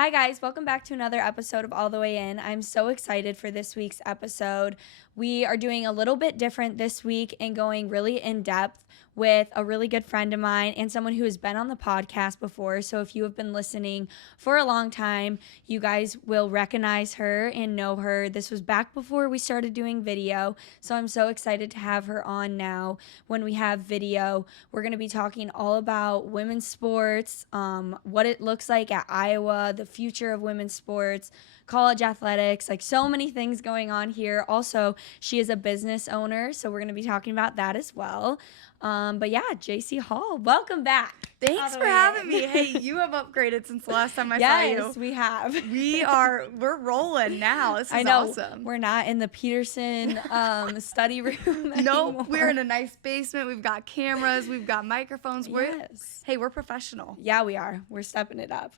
Hi guys, welcome back to another episode of All the Way In. I'm so excited for this week's episode. We are doing a little bit different this week and going really in depth with a really good friend of mine and someone who has been on the podcast before. So if you have been listening for a long time, you guys will recognize her and know her. This was back before we started doing video. So I'm so excited to have her on now when we have video. We're going to be talking all about women's sports, what it looks like at Iowa, the future of women's sports, college athletics, like so many things going on here. Also, she is a business owner, so we're going to be talking about that as well. But yeah, Jaecee Hall, welcome back. Thanks for having me. Hey, you have upgraded since the last time I saw you. Yes, we have. We're rolling now. This is awesome. We're not in the Peterson study room anymore. Nope, we're in a nice basement. We've got cameras. We've got microphones. Hey, we're professional. Yeah, we are. We're stepping it up.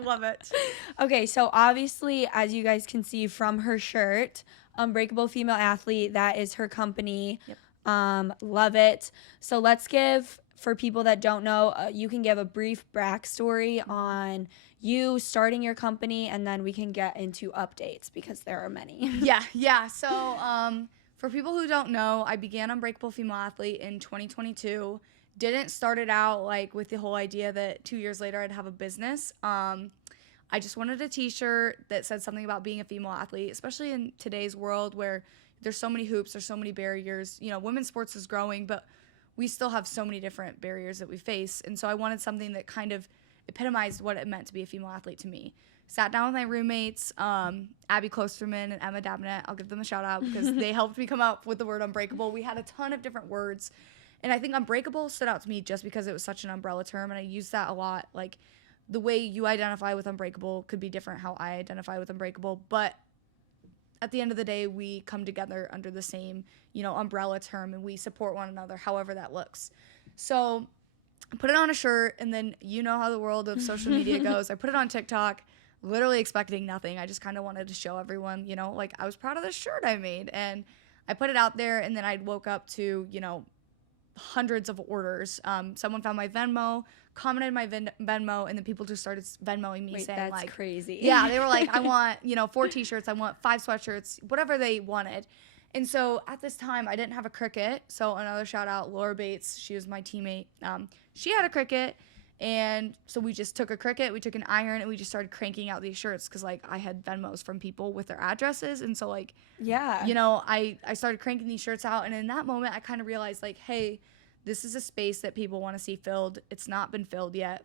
Love it. Okay, so obviously, as you guys can see from her shirt, Unbreakable Female Athlete, that is her company. Yep. Love it. So let's give, for people that don't know, you can give a brief backstory on you starting your company, and then we can get into updates because there are many. Yeah. So for people who don't know, I began Unbreakable Female Athlete in 2022. Didn't start it out like with the whole idea that 2 years later I'd have a business. I just wanted a t-shirt that said something about being a female athlete, especially in today's world where there's so many hoops, there's so many barriers. You know, women's sports is growing, but we still have so many different barriers that we face. And so I wanted something that kind of epitomized what it meant to be a female athlete to me. Sat down with my roommates, Abby Klosterman and Emma Dabnett. I'll give them a shout out because they helped me come up with the word unbreakable. We had a ton of different words. And I think unbreakable stood out to me just because it was such an umbrella term. And I use that a lot. Like the way you identify with unbreakable could be different how I identify with unbreakable. But at the end of the day, we come together under the same, umbrella term, and we support one another, however that looks. So I put it on a shirt, and then you know how the world of social media goes. I put it on TikTok, literally expecting nothing. I just kind of wanted to show everyone, like I was proud of this shirt I made. And I put it out there, and then I woke up to, hundreds of orders. Someone found my Venmo, commented my Venmo, and then people just started Venmoing me saying, that's crazy. Yeah, they were like, I want, 4 t-shirts, I want 5 sweatshirts, whatever they wanted. And so at this time, I didn't have a Cricut. So another shout out, Laura Bates, she was my teammate. She had a Cricut, and so we just took a Cricut, we took an iron, and we just started cranking out these shirts because, I had Venmos from people with their addresses. And so, I started cranking these shirts out. And in that moment, I kind of realized, hey, this is a space that people want to see filled. It's not been filled yet.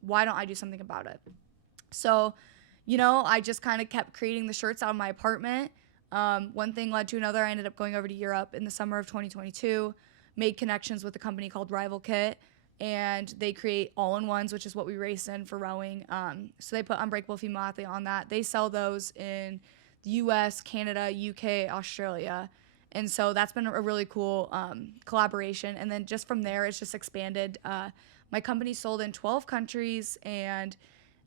Why don't I do something about it? So, I just kind of kept creating the shirts out of my apartment. One thing led to another. I ended up going over to Europe in the summer of 2022, made connections with a company called Rival Kit, and they create all-in-ones, which is what we race in for rowing. So they put Unbreakable Female Athlete on that. They sell those in the U.S., Canada, UK, Australia. And so that's been a really cool collaboration. And then just from there, it's just expanded. My company sold in 12 countries, and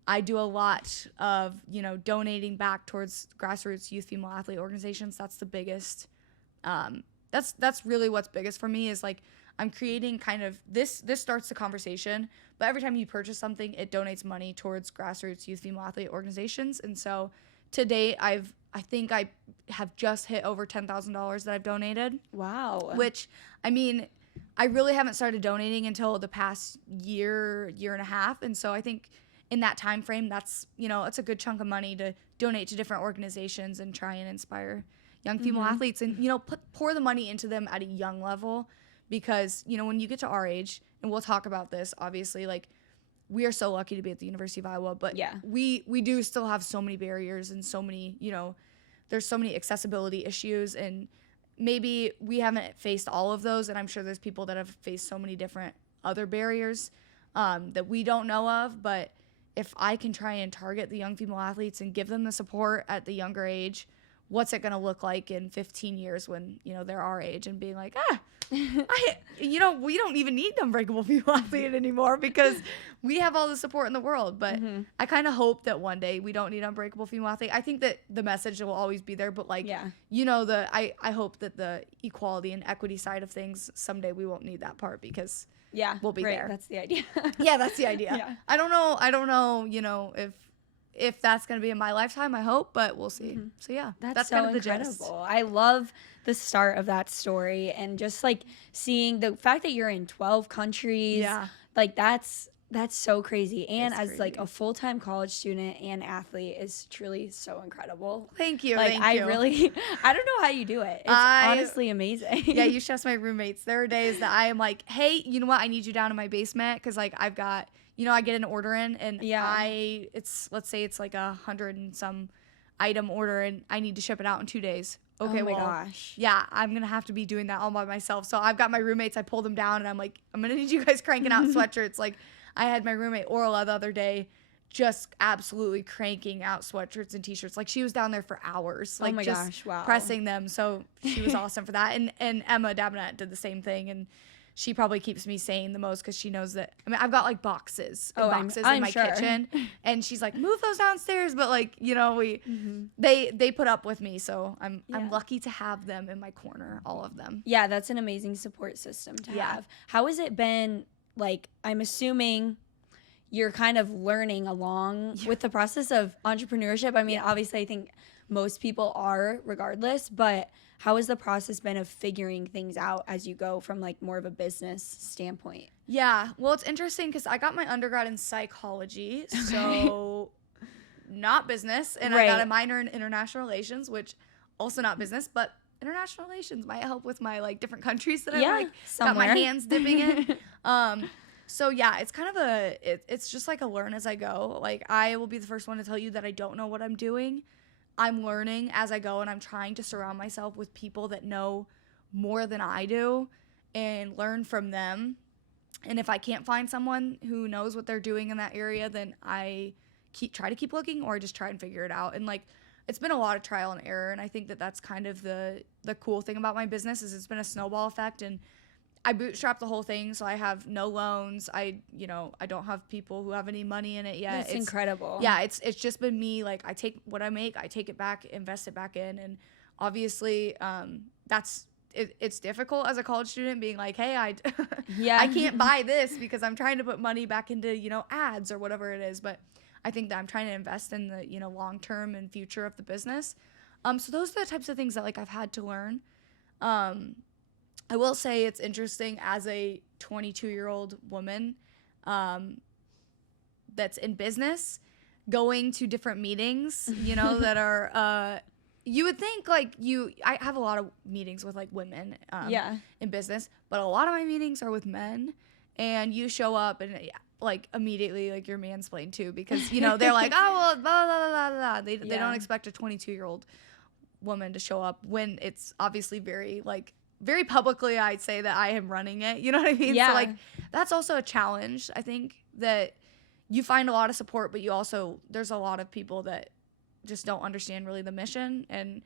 I do a lot of, donating back towards grassroots youth female athlete organizations. That's the biggest. That's really what's biggest for me is I'm creating kind of this starts the conversation, but every time you purchase something, it donates money towards grassroots youth female athlete organizations. And so to date, I think I have just hit over $10,000 that I've donated. Wow. Which, I really haven't started donating until the past year and a half. And so I think in that time frame, that's, it's a good chunk of money to donate to different organizations and try and inspire young female athletes and, pour the money into them at a young level. Because, when you get to our age, and we'll talk about this, obviously, we are so lucky to be at the University of Iowa, but yeah, we do still have so many barriers and so many, there's so many accessibility issues, and maybe we haven't faced all of those, and I'm sure there's people that have faced so many different other barriers that we don't know of, but if I can try and target the young female athletes and give them the support at the younger age, what's it going to look like in 15 years when, they're our age and being like, we don't even need the Unbreakable Female Athlete anymore because we have all the support in the world. But I kind of hope that one day we don't need Unbreakable Female Athlete. I think that the message will always be there, but I hope that the equality and equity side of things, someday we won't need that part because we'll be there. That's the idea. Yeah, that's the idea. Yeah. I don't know, if that's going to be in my lifetime, I hope, but we'll see. So yeah, that's so kind of the incredible. gist. I love the start of that story, and just like seeing the fact that you're in 12 countries. Yeah. Like that's so crazy. And It's as like crazy. a full-time college student and athlete is truly so incredible. Thank you. Like thank I you. really, I don't know how you do it. It's honestly amazing. Yeah, you should ask my roommates. There are days that I am like, hey, you know what? I need you down in my basement because like I've got, I get an order in and let's say it's like 100 and some item order and I need to ship it out in 2 days. Okay, oh my well, gosh. yeah, I'm going to have to be doing that all by myself. So I've got my roommates, I pull them down and I'm like, I'm going to need you guys cranking out sweatshirts. Like I had my roommate Orla the other day just absolutely cranking out sweatshirts and t-shirts. Like she was down there for hours, like just pressing them. So she was awesome for that. And Emma Dabnett did the same thing. And she probably keeps me sane the most because she knows that. I mean, I've got like boxes and boxes in my kitchen, and she's like, move those downstairs. But like, they put up with me, so I'm lucky to have them in my corner, all of them. Yeah, that's an amazing support system to have. How has it been? Like, I'm assuming you're kind of learning along with the process of entrepreneurship. I mean, obviously, I think most people are regardless, but how has the process been of figuring things out as you go from like more of a business standpoint? Yeah, well, it's interesting because I got my undergrad in psychology, so not business, and I got a minor in international relations, which also not business, but international relations might help with my like different countries that I like got my hands dipping in. So yeah, it's kind of it's just like a learn as I go. Like I will be the first one to tell you that I don't know what I'm doing. I'm learning as I go, and I'm trying to surround myself with people that know more than I do and learn from them. And if I can't find someone who knows what they're doing in that area, then I try to keep looking, or I just try and figure it out. And like, it's been a lot of trial and error, and I think that that's kind of the cool thing about my business is it's been a snowball effect, and I bootstrapped the whole thing, so I have no loans. I don't have people who have any money in it yet. It's incredible. Yeah, it's just been me. Like I take what I make, I take it back, invest it back in, and obviously, it's difficult as a college student being like, hey, I can't buy this because I'm trying to put money back into ads or whatever it is. But I think that I'm trying to invest in the long term and future of the business. So those are the types of things that like I've had to learn. I will say it's interesting as a 22-year-old woman that's in business, going to different meetings, that are, you would think like I have a lot of meetings with like women in business, but a lot of my meetings are with men, and you show up and like immediately like you're mansplained too because, they're like, oh, well, blah, blah, blah, blah. They don't expect a 22-year-old woman to show up when it's obviously very publicly I'd say that I am running it. You know what I mean? Yeah. So like that's also a challenge. I think that you find a lot of support, but there's a lot of people that just don't understand really the mission and,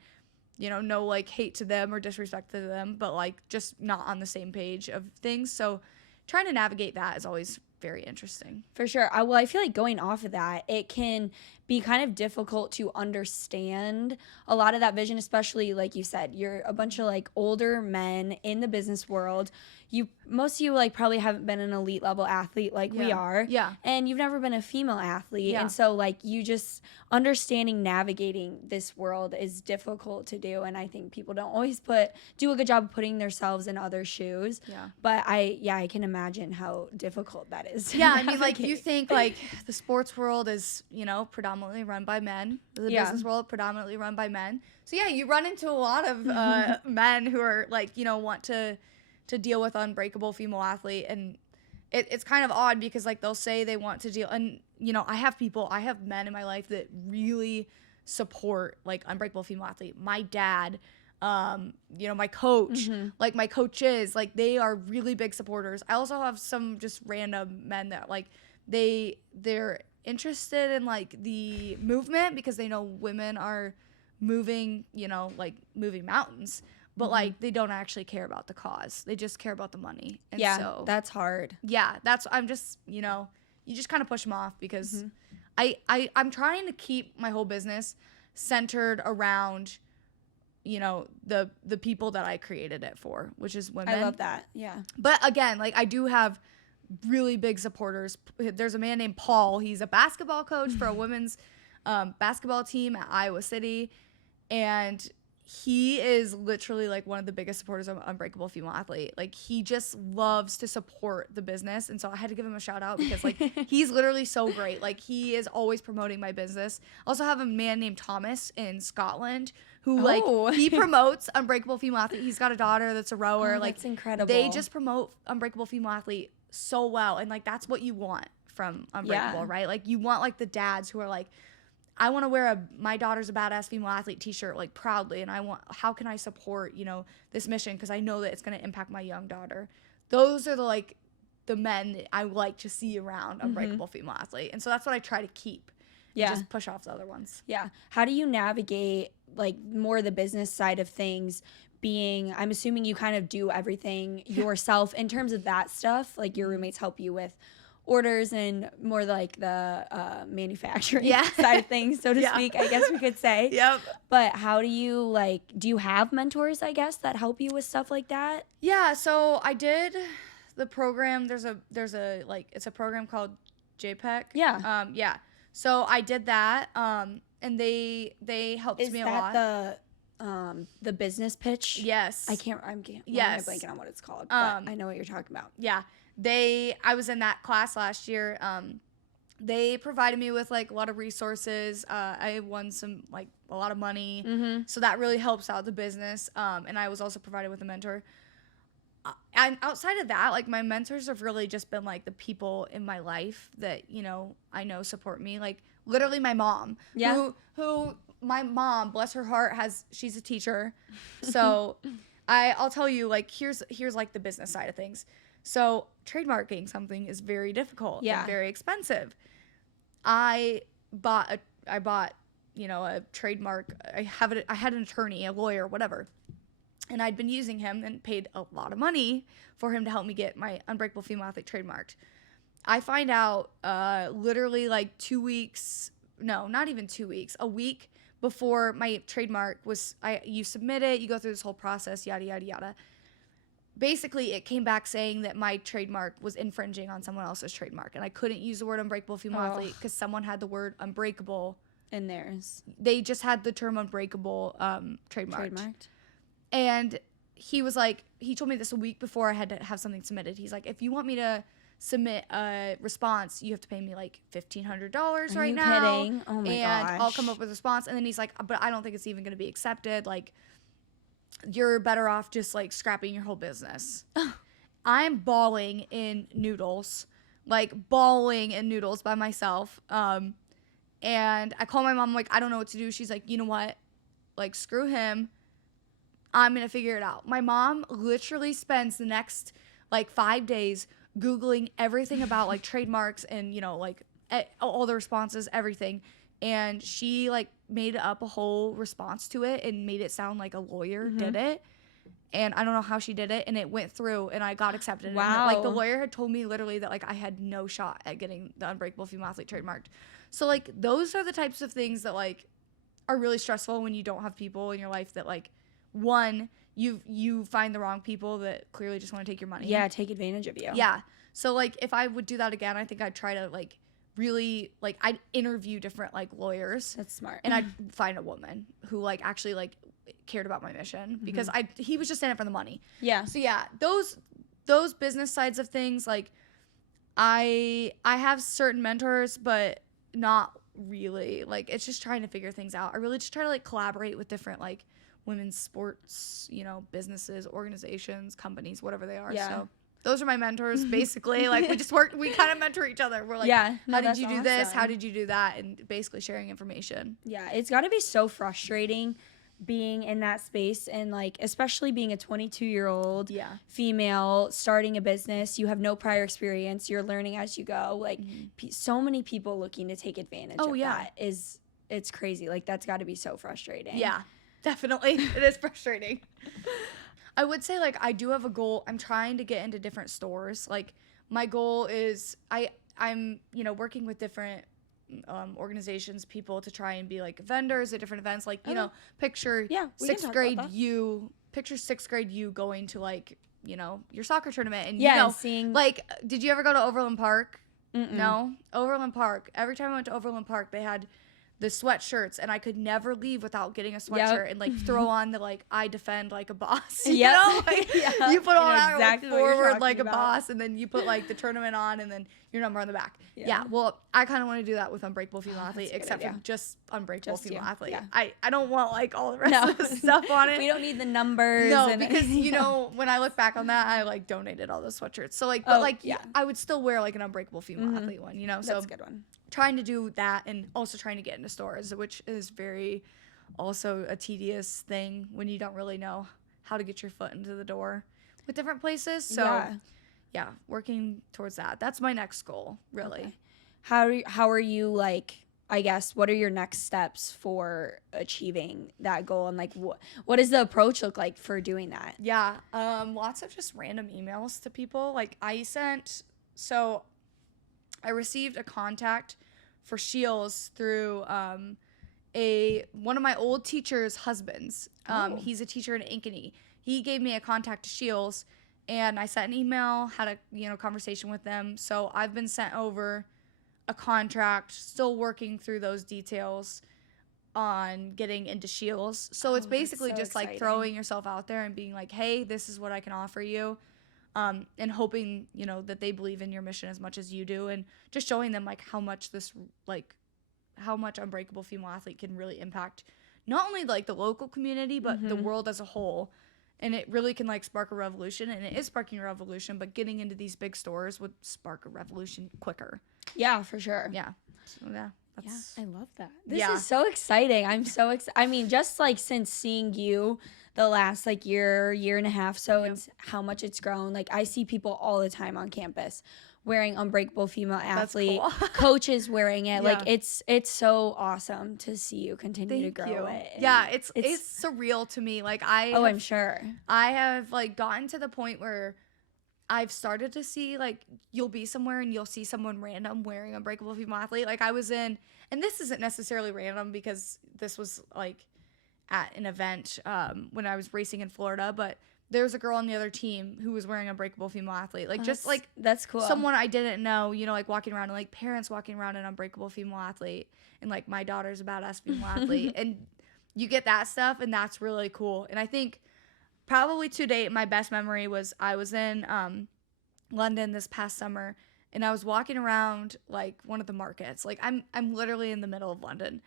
no like hate to them or disrespect to them, but like just not on the same page of things. So trying to navigate that is always very interesting. For sure. I feel like going off of that, it can be kind of difficult to understand a lot of that vision, especially like you said, you're a bunch of like older men in the business world. Most of you like probably haven't been an elite level athlete like we are. Yeah. And you've never been a female athlete. Yeah. And so like you just understanding navigating this world is difficult to do. And I think people don't always do a good job of putting themselves in other shoes. Yeah. But I can imagine how difficult that is. Yeah. I mean, like you think like the sports world is, predominantly run by men. The business world predominantly run by men. So yeah, you run into a lot of men who are like, want to deal with Unbreakable Female Athlete, and it's kind of odd because like they'll say they want to deal, and I have men in my life that really support like Unbreakable Female Athlete. My dad, my coach, like my coaches, like they are really big supporters. I also have some just random men that like they're interested in like the movement because they know women are moving, like moving mountains. But, like, they don't actually care about the cause. They just care about the money. And so that's hard. Yeah, I'm just, you just kind of push them off because I'm trying to keep my whole business centered around, the people that I created it for, which is women. I love that, yeah. But, again, like, I do have really big supporters. There's a man named Paul. He's a basketball coach for a women's basketball team at Iowa City, and he is literally like one of the biggest supporters of Unbreakable Female Athlete. Like, he just loves to support the business, and so I had to give him a shout out because like he's literally so great. Like, he is always promoting my business. I also have a man named Thomas in Scotland who like he promotes Unbreakable Female Athlete. He's got a daughter that's a rower. Like, that's incredible. They just promote Unbreakable Female Athlete so well, and like that's what you want from Unbreakable, right? Like, you want like the dads who are like, I want to wear my daughter's a badass female athlete t-shirt like proudly, and how can I support, you know, this mission because I know that it's going to impact my young daughter. Those are the men that I like to see around Unbreakable Female Athlete, and so that's what I try to keep. Yeah, just push off the other ones. Yeah. How do you navigate like more the business side of things? I'm assuming you kind of do everything yourself in terms of that stuff. Like, your roommates help you with orders and more like the manufacturing side of things, so to speak, I guess we could say. Yep. But how do you have mentors, I guess, that help you with stuff like that? Yeah, so I did the program. There's a it's a program called JPEG. Yeah. Yeah. So I did that. And they helped me a lot. Is that the business pitch? Yes. I'm blanking on what it's called, but I know what you're talking about. Yeah. I was in that class last year. They provided me with like a lot of resources. I won a lot of money. So that really helps out the business. And I was also provided with a mentor. And outside of that, like, my mentors have really just been like the people in my life that, you know, I know support me. Like, literally my mom, who my mom, bless her heart, she's a teacher. So I'll tell you, like, here's like the business side of things. So trademarking something is very difficult and very expensive. I bought, you know, a trademark. I had an attorney, a lawyer, whatever. And I'd been using him and paid a lot of money for him to help me get my Unbreakable Female Athlete trademarked. I find out literally like not even 2 weeks, a week before my trademark you submit it, you go through this whole process, yada, yada, yada. Basically, it came back saying that my trademark was infringing on someone else's trademark, and I couldn't use the word Unbreakable Female Athlete because someone had the word unbreakable in theirs. They just had the term unbreakable trademarked. And he told me this a week before I had to have something submitted. He's like, if you want me to submit a response, you have to pay me like $1,500 right now. Are you kidding? Oh my gosh. And I'll come up with a response. And then he's like, but I don't think it's even going to be accepted. Like, you're better off just like scrapping your whole business. I'm bawling in noodles by myself. And I call my mom, like, I don't know what to do. She's like, you know what? Like, screw him. I'm going to figure it out. My mom literally spends the next like 5 days Googling everything about like trademarks and, you know, like all the responses, everything. And she like made up a whole response to it and made it sound like a lawyer did it. And I don't know how she did it. And it went through and I got accepted. Wow. And, like, the lawyer had told me literally that like I had no shot at getting the Unbreakable Female Athlete trademarked. So like those are the types of things that like are really stressful when you don't have people in your life that like, one, you find the wrong people that clearly just want to take your money. Yeah, take advantage of you. Yeah. So like if I would do that again, I think I'd try to like really like I'd interview different like lawyers. That's smart. And I'd find a woman who like actually like cared about my mission because he was just in it for the money. Yeah. So yeah, those business sides of things, like I have certain mentors, but not really. Like, it's just trying to figure things out. I really just try to like collaborate with different like women's sports, you know, businesses, organizations, companies, whatever they are. Yeah. So those are my mentors, basically. Like, we kind of mentor each other. We're like, how did you do this? How did you do that? And basically sharing information. Yeah, it's got to be so frustrating being in that space and, like, especially being a 22-year-old female starting a business. You have no prior experience. You're learning as you go. Like, so many people looking to take advantage of that it's crazy. Like, that's got to be so frustrating. Yeah. Definitely. It is frustrating. I would say, like, I do have a goal. I'm trying to get into different stores. Like, my goal is I'm, you know, working with different organizations, people to try and be, like, vendors at different events. Like, you know, picture sixth grade you going to, like, you know, your soccer tournament. And, you know, seeing... Like, did you ever go to Overland Park? No? Overland Park. Every time I went to Overland Park, they had... the sweatshirts, and I could never leave without getting a sweatshirt and like throw on the like I defend like a boss. You know? Like, you put all that exactly like, forward like a boss, and then you put like the tournament on, and then your number on the back. Yeah. Well, I kind of want to do that with Unbreakable Female Athlete, except for just Unbreakable Female Athlete. Yeah. I don't want like all the rest of the stuff on it. We don't need the numbers. No, because you know when I look back on that, I like donated all those sweatshirts. So like, but I would still wear like an Unbreakable Female Athlete one. You know, so that's a good one. Trying to do that, and also trying to get into stores, which is very also a tedious thing when you don't really know how to get your foot into the door with different places. So yeah, working towards that. That's my next goal, really. Okay. How are you, like, I guess, what are your next steps for achieving that goal? And, like, what does the approach look like for doing that? Yeah, lots of just random emails to people. Like, I received a contact for Shields through one of my old teacher's husbands. He's a teacher in Ankeny. He gave me a contact to Shields, and I sent an email, had a conversation with them. So I've been sent over a contract, still working through those details on getting into Shields. So it's basically just exciting. Like throwing yourself out there and being like, hey, this is what I can offer you. And hoping, that they believe in your mission as much as you do, and just showing them like how much Unbreakable Female Athlete can really impact not only like the local community, but the world as a whole. And it really can like spark a revolution, and it is sparking a revolution, but getting into these big stores would spark a revolution quicker. Yeah, for sure. Yeah. So I love that. This is so exciting. I'm so I mean, just like since seeing you the last like year and a half, it's how much it's grown. Like I see people all the time on campus wearing Unbreakable Female Athlete, cool. Coaches wearing it. Like it's so awesome to see you continue to grow it. Yeah, it's surreal to me. Like I'm sure. I have like gotten to the point where I've started to see like you'll be somewhere and you'll see someone random wearing Unbreakable Female Athlete. Like I was in, and this isn't necessarily random because this was like at an event when I was racing in Florida, but there was a girl on the other team who was wearing Unbreakable Female Athlete. Like just like that's cool. Someone I didn't know, like walking around, and like parents walking around in Unbreakable Female Athlete, and like my daughter's a badass female athlete, and you get that stuff, and that's really cool. And I think probably to date, my best memory was I was in London this past summer, and I was walking around like one of the markets. Like I'm literally in the middle of London.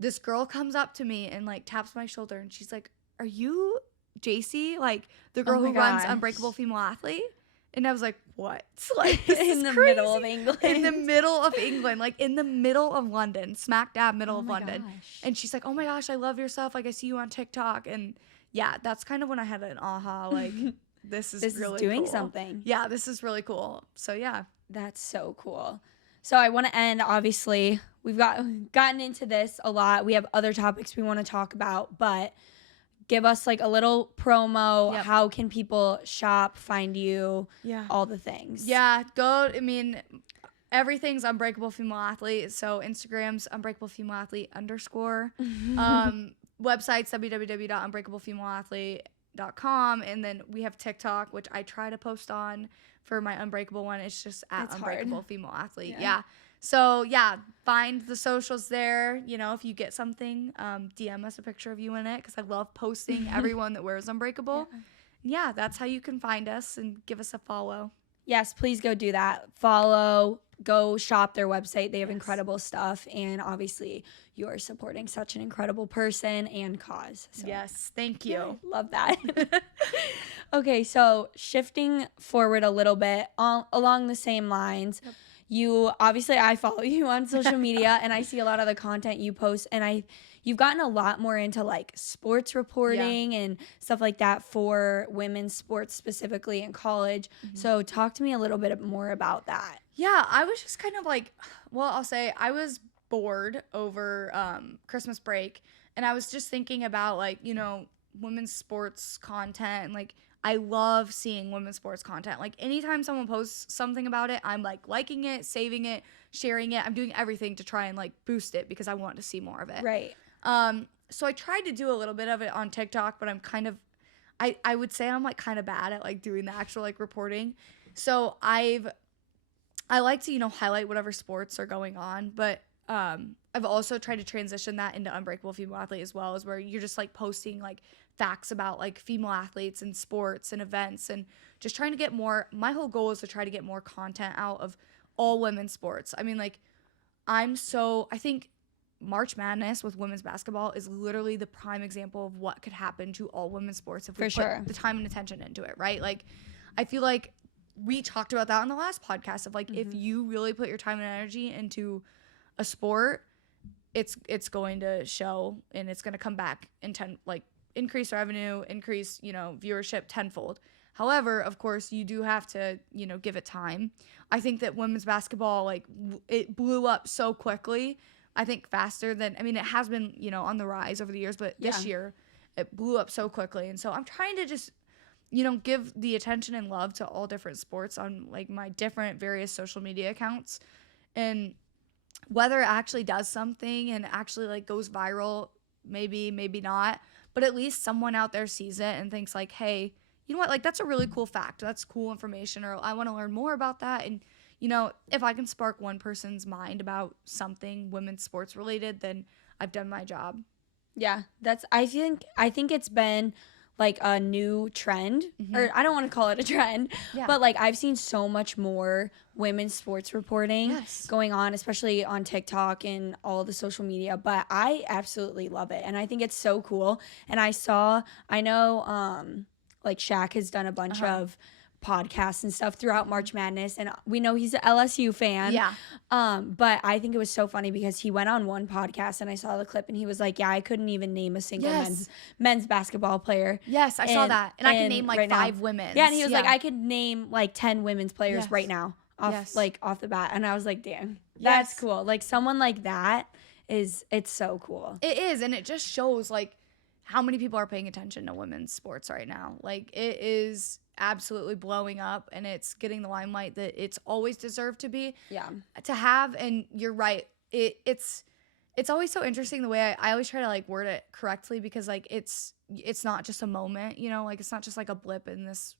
This girl comes up to me and like taps my shoulder, and she's like, "Are you Jaecee, like the girl who runs Unbreakable Female Athlete?" And I was like, "What?" Like this in is the crazy. Middle of England. In the middle of England, like in the middle of London, smack dab middle of London. Gosh. And she's like, "Oh my gosh, I love your stuff. Like I see you on TikTok." And yeah, that's kind of when I had an aha. Like this is really doing cool. something. Yeah, this is really cool. So yeah, that's so cool. So I want to end. Obviously, we've gotten into this a lot. We have other topics we want to talk about, but give us like a little promo. Yep. How can people shop, find you, all the things? Yeah, everything's Unbreakable Female Athlete. So Instagram's Unbreakable Female Athlete _ website's www.unbreakablefemaleathlete.com. And then we have TikTok, which I try to post on for my Unbreakable one. It's just at Unbreakable Female Athlete. Yeah. So find the socials there. If you get something, DM us a picture of you in it, because I love posting everyone that wears Unbreakable. Yeah, that's how you can find us and give us a follow. Yes, please go do that. Follow, go shop their website. They have incredible stuff, and obviously you're supporting such an incredible person and cause. So. Yes, thank you. Love that. Okay, so shifting forward a little bit along the same lines. Yep. I follow you on social media, and I see a lot of the content you post, and you've gotten a lot more into like sports reporting and stuff like that for women's sports, specifically in college. Mm-hmm. So talk to me a little bit more about that. Yeah, I was just kind of like, I'll say I was bored over Christmas break, and I was just thinking about like, women's sports content, and like I love seeing women's sports content. Like anytime someone posts something about it, I'm like liking it, saving it, sharing it. I'm doing everything to try and like boost it because I want to see more of it. Right. So I tried to do a little bit of it on TikTok, but I'm kind of, I would say I'm like kind of bad at like doing the actual like reporting. So I like to, highlight whatever sports are going on, but I I've also tried to transition that into Unbreakable Female Athlete as well, is where you're just like posting like facts about like female athletes and sports and events, and just trying to get more. My whole goal is to try to get more content out of all women's sports. I mean, like, I think March Madness with women's basketball is literally the prime example of what could happen to all women's sports if we put the time and attention into it, right? Like, I feel like we talked about that on the last podcast of like, if you really put your time and energy into a sport, it's going to show, and it's going to come back in increase revenue, increase, viewership tenfold. However, of course, you do have to, give it time. I think that women's basketball, like, it blew up so quickly. I think faster than, it has been, on the rise over the years, but this year it blew up so quickly. And so I'm trying to just, give the attention and love to all different sports on like my different various social media accounts. And whether it actually does something and actually like goes viral, maybe not, but at least someone out there sees it and thinks like, hey, you know what, like, that's a really cool fact, that's cool information, or I want to learn more about that. And if I can spark one person's mind about something women's sports related, then I've done my job. Yeah, I think it's been like a new trend, or I don't want to call it a trend, but like I've seen so much more women's sports reporting going on, especially on TikTok and all the social media, but I absolutely love it. And I think it's so cool. And I know like Shaq has done a bunch of podcasts and stuff throughout March Madness, and we know he's an LSU fan. But I think it was so funny because he went on one podcast and I saw the clip and he was like, I couldn't even name a single men's basketball player. I saw that. And I can name like 5 women. And he was like, I could name like 10 women's players right now off the bat. And I was like, damn, that's cool. Like, someone like that it's so cool. It is. And it just shows like how many people are paying attention to women's sports right now. Like, it is absolutely blowing up, and it's getting the limelight that it's always deserved to have. And you're right, it's always so interesting the way I always try to like word it correctly, because like it's not just a moment, like it's not just like a blip in this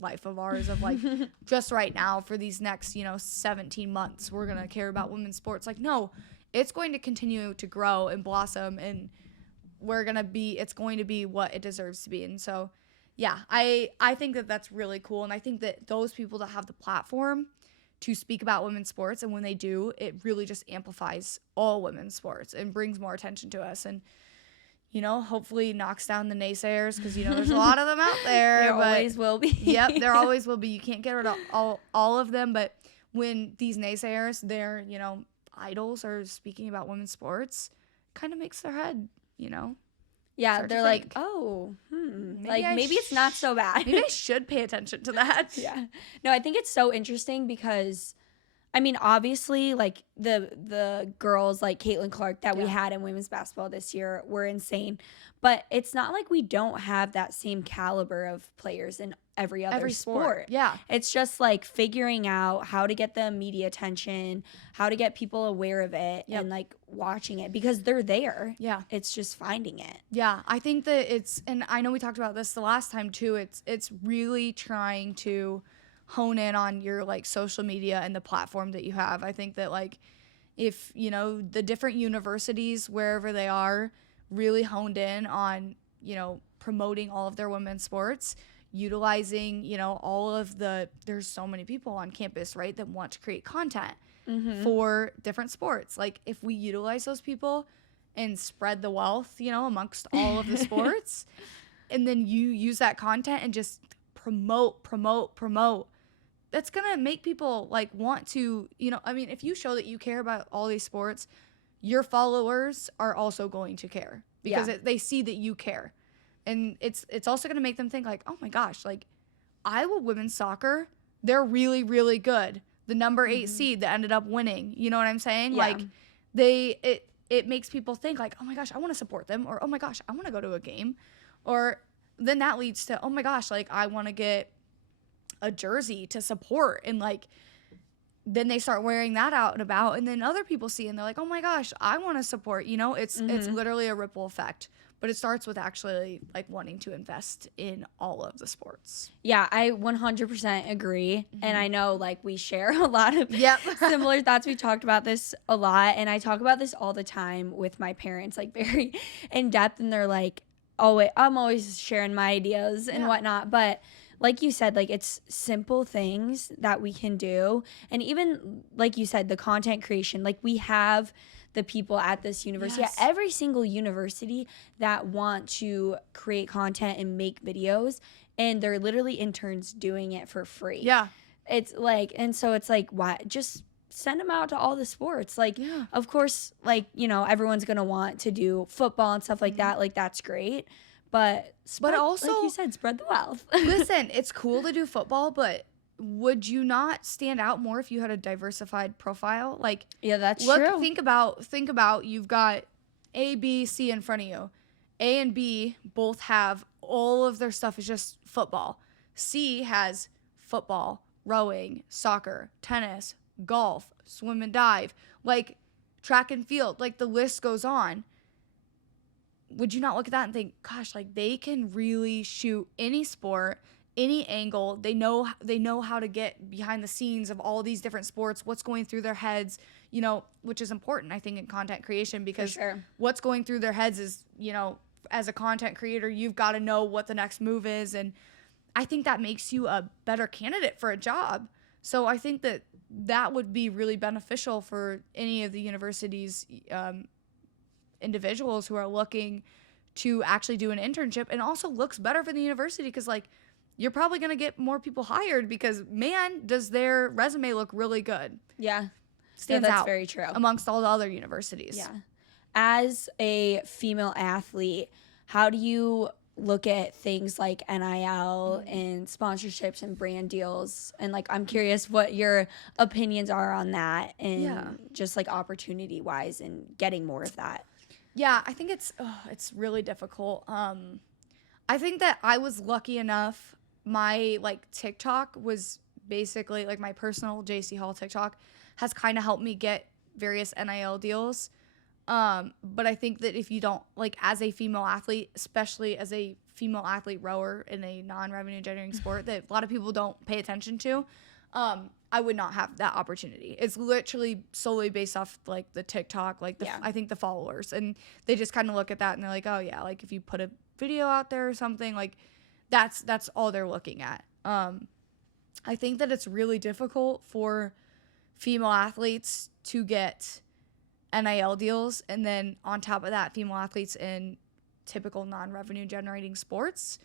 life of ours of like just right now for these next 17 months we're gonna care about women's sports. Like, no, it's going to continue to grow and blossom, and it's going to be what it deserves to be. And so I think that that's really cool. And I think that those people that have the platform to speak about women's sports, and when they do, it really just amplifies all women's sports and brings more attention to us. And, hopefully knocks down the naysayers, because, there's a lot of them out there. There always will be. Yep, there always will be. You can't get rid of all of them. But when these naysayers, their, idols are speaking about women's sports, kind of makes their head, Yeah, they're like, oh, maybe it's not so bad. Maybe I should pay attention to that. Yeah. No, I think it's so interesting because, obviously, like, the girls like Caitlin Clark that we had in women's basketball this year were insane. But it's not like we don't have that same caliber of players in every other sport. Yeah. It's just like figuring out how to get the media attention, how to get people aware of it, and like watching it, because they're there. Yeah. It's just finding it. Yeah. I think that and I know we talked about this the last time too, it's really trying to hone in on your like social media and the platform that you have. I think that like if, the different universities, wherever they are, really honed in on, promoting all of their women's sports, utilizing, there's so many people on campus, right, that want to create content for different sports. Like, if we utilize those people and spread the wealth, amongst all of the sports, and then you use that content and just promote, that's going to make people like want to, if you show that you care about all these sports, your followers are also going to care, because they see that you care. And it's also going to make them think like, oh my gosh, like, Iowa women's soccer, they're really, really good. The number 8 seed that ended up winning, you know what I'm saying? Yeah. Like, it makes people think like, oh my gosh, I want to support them, or oh my gosh, I want to go to a game. Or then that leads to, oh my gosh, like, I want to get a jersey to support. And like, then they start wearing that out and about, and then other people see and they're like, oh my gosh, I want to support. It's literally a ripple effect. but it starts with actually like wanting to invest in all of the sports. Yeah, I 100% agree. And I know like we share a lot of Yep. similar thoughts. We talked about this a lot, and I talk about this all the time with my parents, like very in depth, and they're like, oh, I'm always sharing my ideas and whatnot. But like you said, like it's simple things that we can do. And even like you said, the content creation, like we have the people at this university, Yes. at every single university that want to create content and make videos, and they're literally interns doing it for free. Yeah. It's like, and so it's like, why just send them out to all the sports? Like, of course, like, you know, everyone's going to want to do football and stuff like that. Like, that's great. But also, like you said, spread the wealth. Listen, it's cool to do football, but would you not stand out more if you had a diversified profile? Like, Yeah, that's true. Think about you've got A, B, C in front of you. A and B both have all of their stuff is just football. C has football, rowing, soccer, tennis, golf, swim and dive, like track and field, like the list goes on. Would you not look at that and think, gosh, like they can really shoot any sport, any angle. They know how to get behind the scenes of all these different sports, what's going through their heads, you know, which is important, I think, in content creation, because what's going through their heads is, you know, as a content creator, you've got to know what the next move is. And I think that makes you a better candidate for a job. So I think that would be really beneficial for any of the universities, individuals who are looking to actually do an internship, and also looks better for the university because, like, you're probably going to get more people hired because, man, does their resume look really good. Yeah. Stands that's out very true. amongst all the other universities. Yeah. As a female athlete, how do you look at things like NIL and sponsorships and brand deals? And like, I'm curious what your opinions are on that, and just like opportunity wise and getting more of that. Yeah, I think it's really difficult. I think that I was lucky enough. My like TikTok was basically like my personal Jaecee Hall TikTok has kind of helped me get various NIL deals. But I think that if you don't, like, as a female athlete, especially as a female athlete rower in a non-revenue generating sport that a lot of people don't pay attention to, I would not have that opportunity. It's literally solely based off like the TikTok, like I think the followers, and they just kind of look at that and they're like, oh yeah, like if you put a video out there or something, like that's all they're looking at. I think that it's really difficult for female athletes to get NIL deals, and then on top of that, female athletes in typical non-revenue generating sports.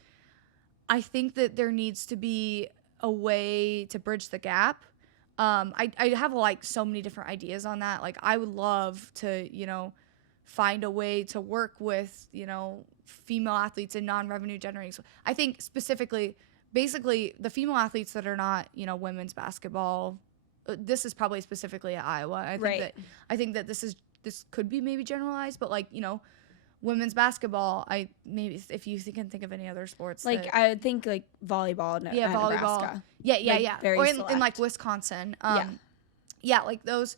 I think that there needs to be a way to bridge the gap. I have like so many different ideas on that. Like I would love to, you know, find a way to work with, you know, female athletes in non-revenue generating. So I think basically the female athletes that are not, you know, women's basketball. This is probably specifically at Iowa. I think that this could be maybe generalized, but like, you know, women's basketball, maybe if you can think of any other sports. Like I would think like volleyball. Volleyball. Nebraska. Yeah. Very or select. in like Wisconsin. Yeah, like those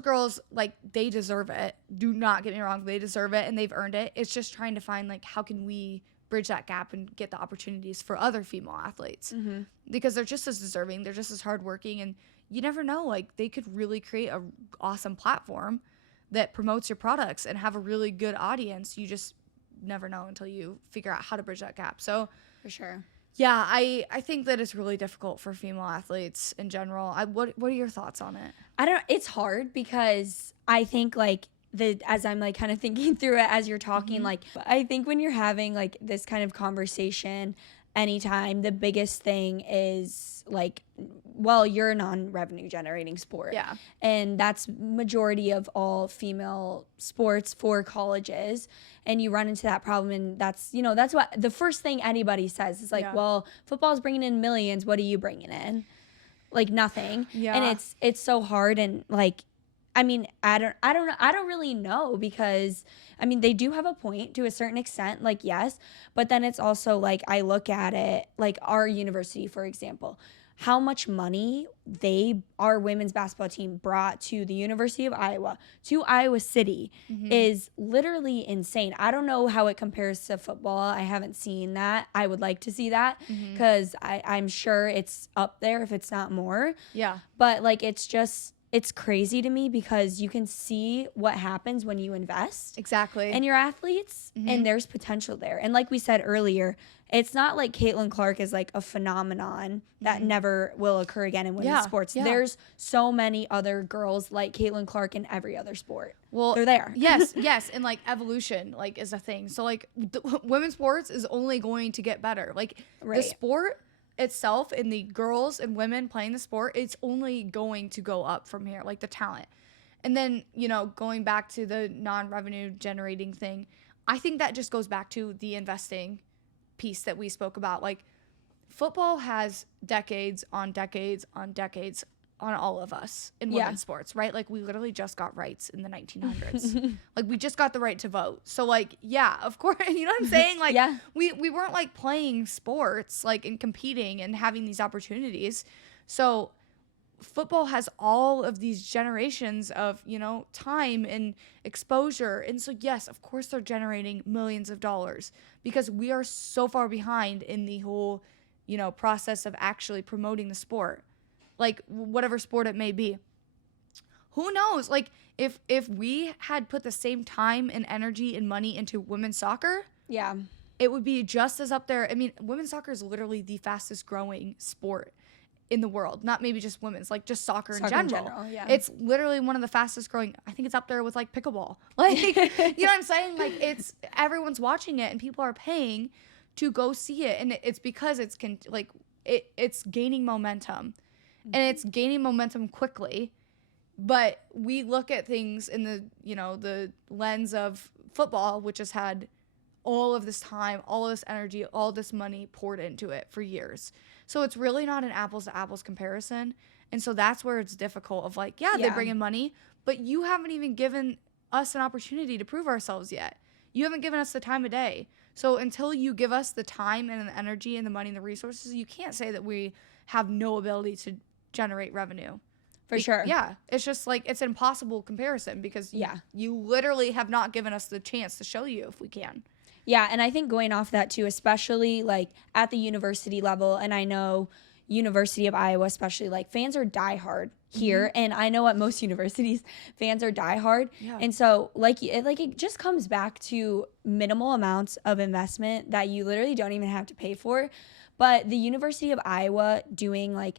girls, like they deserve it. Do not get me wrong, they deserve it and they've earned it. It's just trying to find like how can we bridge that gap and get the opportunities for other female athletes, because they're just as deserving, they're just as hardworking, and you never know, like they could really create a awesome platform that promotes your products and have a really good audience. You just never know until you figure out how to bridge that gap. So for sure. Yeah, I think that it's really difficult for female athletes in general. What are your thoughts on it? It's hard because I think like as I'm like kind of thinking through it as you're talking, like I think when you're having like this kind of conversation anytime, the biggest thing is like, well, you're a non-revenue generating sport. Yeah. And that's majority of all female sports for colleges. And you run into that problem, and that's what the first thing anybody says is like, well, football's bringing in millions. What are you bringing in? Like nothing. Yeah. And it's so hard. And like, I mean, I don't really know, because I mean, they do have a point to a certain extent, like, yes, but then it's also like, I look at it like our university, for example, how much money our women's basketball team brought to the University of Iowa, to Iowa City, is literally insane. I don't know how it compares to football. I haven't seen that. I would like to see that because I'm sure it's up there if it's not more. Yeah. But like, it's crazy to me because you can see what happens when you invest Exactly. in your athletes and there's potential there. And like we said earlier, it's not like Caitlin Clark is like a phenomenon that never will occur again in women's sports. Yeah. There's so many other girls like Caitlin Clark in every other sport. Well, they're there. yes. And like evolution like is a thing. So like women's sports is only going to get better. Like the sport itself and the girls and women playing the sport, it's only going to go up from here, like the talent. And then, you know, going back to the non-revenue generating thing, I think that just goes back to the investing piece that we spoke about. Like football has decades on decades on decades on all of us in women's sports, right? Like we literally just got rights in the 1900s. Like we just got the right to vote. So like, yeah, of course, you know what I'm saying? Like we weren't like playing sports like and competing and having these opportunities. So football has all of these generations of, you know, time and exposure. And so yes, of course they're generating millions of dollars because we are so far behind in the whole, you know, process of actually promoting the sport. Like whatever sport it may be. Who knows? Like if we had put the same time and energy and money into women's soccer, it would be just as up there. I mean, women's soccer is literally the fastest growing sport in the world. Not maybe just women's, like just soccer in general. It's literally one of the fastest growing. I think it's up there with like pickleball. Like, you know what I'm saying? Like it's everyone's watching it and people are paying to go see it. And it's because it's gaining momentum. And it's gaining momentum quickly, but we look at things in the, you know, the lens of football, which has had all of this time, all of this energy, all this money poured into it for years. So it's really not an apples to apples comparison. And so that's where it's difficult of like, they bring in money, but you haven't even given us an opportunity to prove ourselves yet. You haven't given us the time of day. So until you give us the time and the energy and the money and the resources, you can't say that we have no ability to generate revenue. For sure. Yeah. It's just like, it's an impossible comparison because you literally have not given us the chance to show you if we can. Yeah. And I think going off that too, especially like at the university level, and I know University of Iowa, especially, like fans are diehard here. And I know at most universities, fans are diehard. Yeah. And so like it just comes back to minimal amounts of investment that you literally don't even have to pay for. But the University of Iowa doing like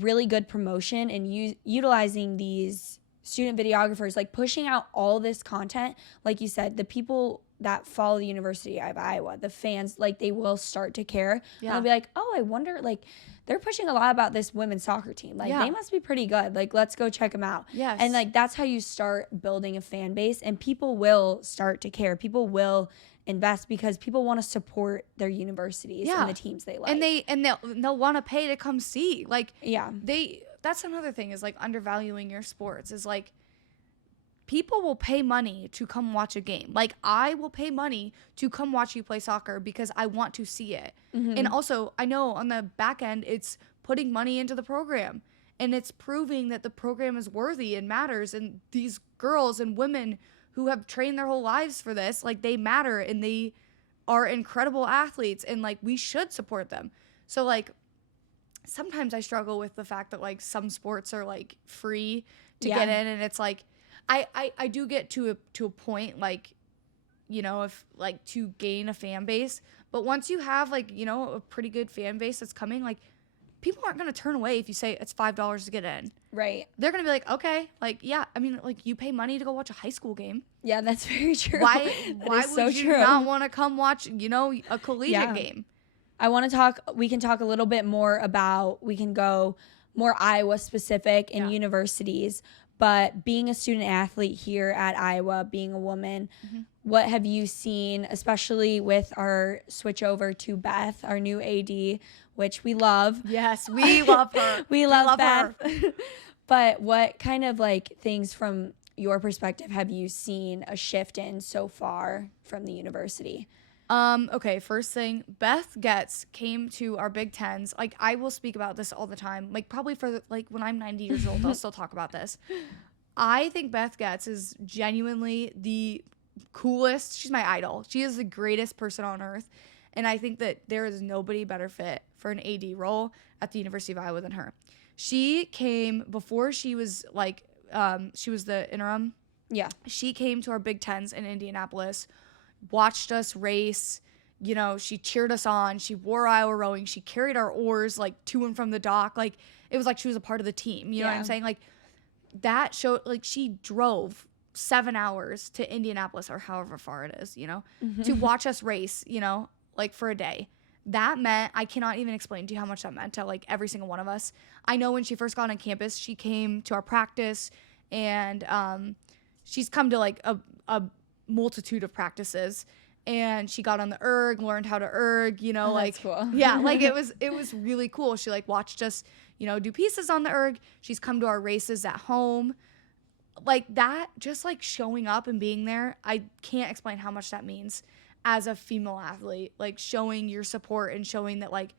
really good promotion and utilizing these student videographers, like pushing out all this content, like you said, the people that follow the University of Iowa, the fans, like they will start to care. And they'll be like, oh, I wonder, like they're pushing a lot about this women's soccer team. Like they must be pretty good. Like let's go check them out. Yes. And like that's how you start building a fan base, and people will start to care. People will invest because people want to support their universities and the teams they like. And they'll want to pay to come see. Like that's another thing is like undervaluing your sports is like people will pay money to come watch a game. Like I will pay money to come watch you play soccer because I want to see it. And also I know on the back end it's putting money into the program and it's proving that the program is worthy and matters, and these girls and women who have trained their whole lives for this, like they matter and they are incredible athletes, and like we should support them. So like sometimes I struggle with the fact that like some sports are like free to get in, and it's like I do get to a point, like, you know, if like to gain a fan base, but once you have like, you know, a pretty good fan base that's coming, like people aren't going to turn away if you say it's $5 to get in. Right. They're going to be like, okay, like, yeah, I mean, like you pay money to go watch a high school game. Yeah, that's very true. Why would you not want to come watch, you know, a collegiate game? We can talk a little bit more about, we can go more Iowa specific in universities, but being a student athlete here at Iowa, being a woman, what have you seen, especially with our switch over to Beth, our new AD, which we love. Yes, we love her. we love Beth. But what kind of like things from your perspective have you seen a shift in so far from the university? Okay, first thing, Beth Getz came to our Big Tens. Like, I will speak about this all the time. Like, probably for, like, when I'm 90 years old, I'll still talk about this. I think Beth Getz is genuinely the coolest. She's my idol. She is the greatest person on earth. And I think that there is nobody better fit for an AD role at the University of Iowa than her. She came before she was, like, she was the interim. Yeah. She came to our Big Tens in Indianapolis, watched us race, you know, she cheered us on, she wore Iowa rowing, she carried our oars like to and from the dock, like it was like she was a part of the team, you know what I'm saying? Like that showed, like she drove 7 hours to Indianapolis or however far it is, you know, to watch us race, you know, like for a day. That meant, I cannot even explain to you how much that meant to like every single one of us. I know when she first got on campus, she came to our practice, and she's come to like a multitude of practices, and she got on the erg, learned how to erg, you know, like cool. Yeah, like it was really cool. She like watched us, you know, do pieces on the erg. She's come to our races at home. Like that, just like showing up and being there, I can't explain how much that means as a female athlete, like showing your support and showing that like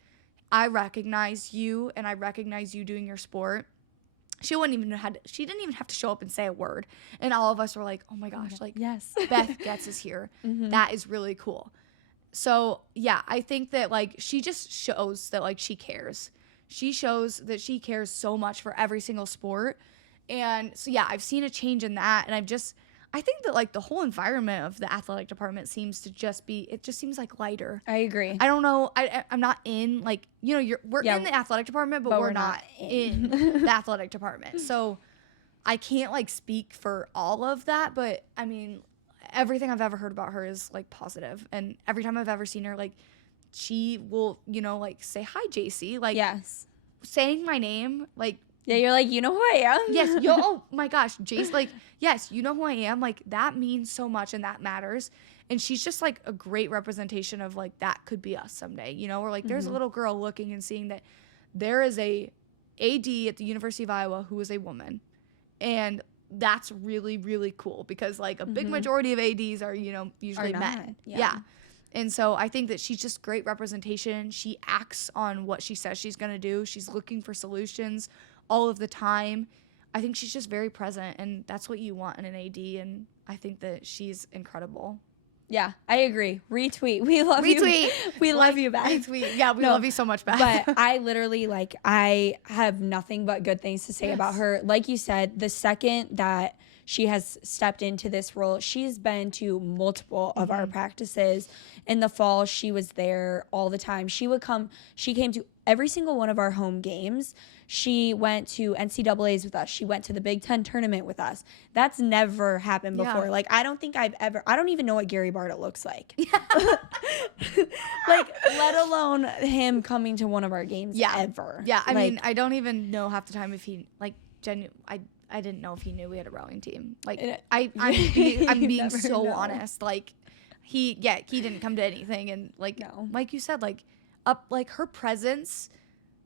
I recognize you and I recognize you doing your sport. She didn't even have to show up and say a word. And all of us were like, oh my gosh, like, yes, Beth Getz is here. That is really cool. So, yeah, I think that, like, she just shows that, like, she cares. She shows that she cares so much for every single sport. And so, yeah, I've seen a change in that. And I think that, like, the whole environment of the athletic department seems to just seems, like, lighter. I agree. I don't know. I'm not in, like, you know, we're in the athletic department, but we're not in the athletic department. So I can't, like, speak for all of that. But, I mean, everything I've ever heard about her is, like, positive. And every time I've ever seen her, like, she will, you know, like, say, hi, Jaecee. Like, yes, saying my name, like, yeah, you're like, you know who I am. yes, oh my gosh, Jace, like, yes, you know who I am. Like, that means so much and that matters. And she's just like a great representation of like that could be us someday, you know, or like there's a little girl looking and seeing that there is a AD at the University of Iowa who is a woman. And that's really, really cool because like a big majority of ADs are, you know, usually men. Yeah. And so I think that she's just great representation. She acts on what she says she's going to do. She's looking for solutions all of the time. I think she's just very present, and that's what you want in an AD, and I think that she's incredible. Yeah, I agree. Retweet. We love you. Retweet. We love you, Beth. Retweet. Yeah, we love you so much, Beth. But I literally, like, I have nothing but good things to say about her. Like you said, the second that she has stepped into this role, she's been to multiple of our practices. In the fall, she was there all the time. She came to every single one of our home games. She went to NCAAs with us. She went to the Big Ten tournament with us. That's never happened before. Yeah. Like, I don't even know what Gary Barta looks like. Like, let alone him coming to one of our games ever. Yeah, I mean, I don't even know half the time if he, like, I didn't know if he knew we had a rowing team. Like, I'm being so honest. Like, he didn't come to anything. And, like, like you said, like, her presence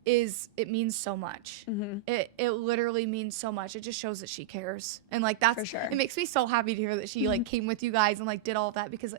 it means so much. It literally means so much. It just shows that she cares. And like that's for sure. It makes me so happy to hear that she like came with you guys and like did all of that because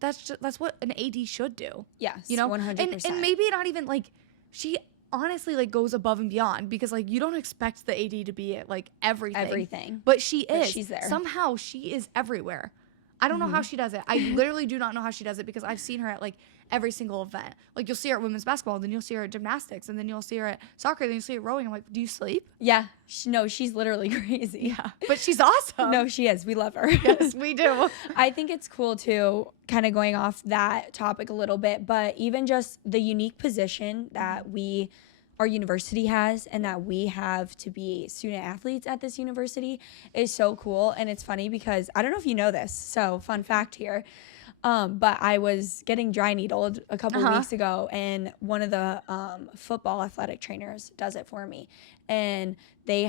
that's what an AD should do. Yes, you know, 100%. And maybe not even like she honestly like goes above and beyond because like you don't expect the AD to be at like everything. But she is. But she's there. Somehow she is everywhere. I don't know how she does it. I literally do not know how she does it because I've seen her at like every single event. Like you'll see her at women's basketball, then you'll see her at gymnastics, and then you'll see her at soccer, then you'll see her at rowing. I'm like, do you sleep? Yeah. No, she's literally crazy. Yeah. But she's awesome. No, she is. We love her. Yes, we do. I think it's cool too, kind of going off that topic a little bit, but even just the unique position that our university has and that we have to be student athletes at this university is so cool. And it's funny because I don't know if you know this, so fun fact here, but I was getting dry needled a couple of weeks ago, and one of the football athletic trainers does it for me. And their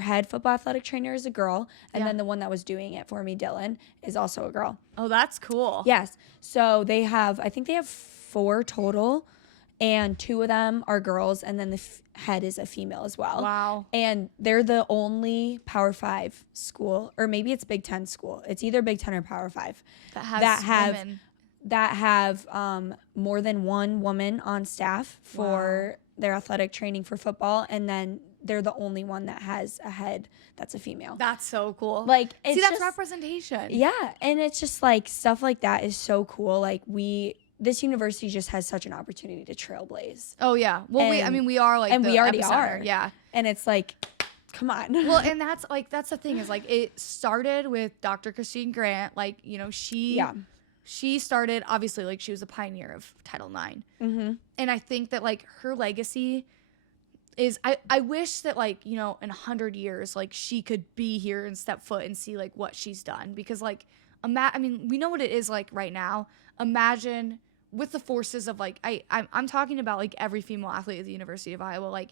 head football athletic trainer is a girl, and then the one that was doing it for me, Dylan, is also a girl. Oh, that's cool. Yes. So I think they have 4 total, and 2 of them are girls, and then the head is a female as well. Wow. And they're the only Power 5 school, or maybe it's Big Ten school. It's either Big Ten or Power 5 that have women. that have more than one woman on staff for their athletic training for football, and then they're the only one that has a head that's a female. That's so cool. Like, see, that's representation. Yeah, and it's just like stuff like that is so cool. Like this university just has such an opportunity to trailblaze. Oh yeah. Well, we are like, and the we already epicenter. are. Yeah. And it's like, come on. Well, and that's the thing is like it started with Dr. Christine Grant. Like, you know, she started, obviously, like she was a pioneer of Title IX. Mm-hmm. And I think that like her legacy is, I wish that like, you know, in 100 years, like she could be here and step foot and see like what she's done. Because like, I mean, we know what it is like right now. Imagine with the forces of like, I'm talking about like every female athlete at the University of Iowa, like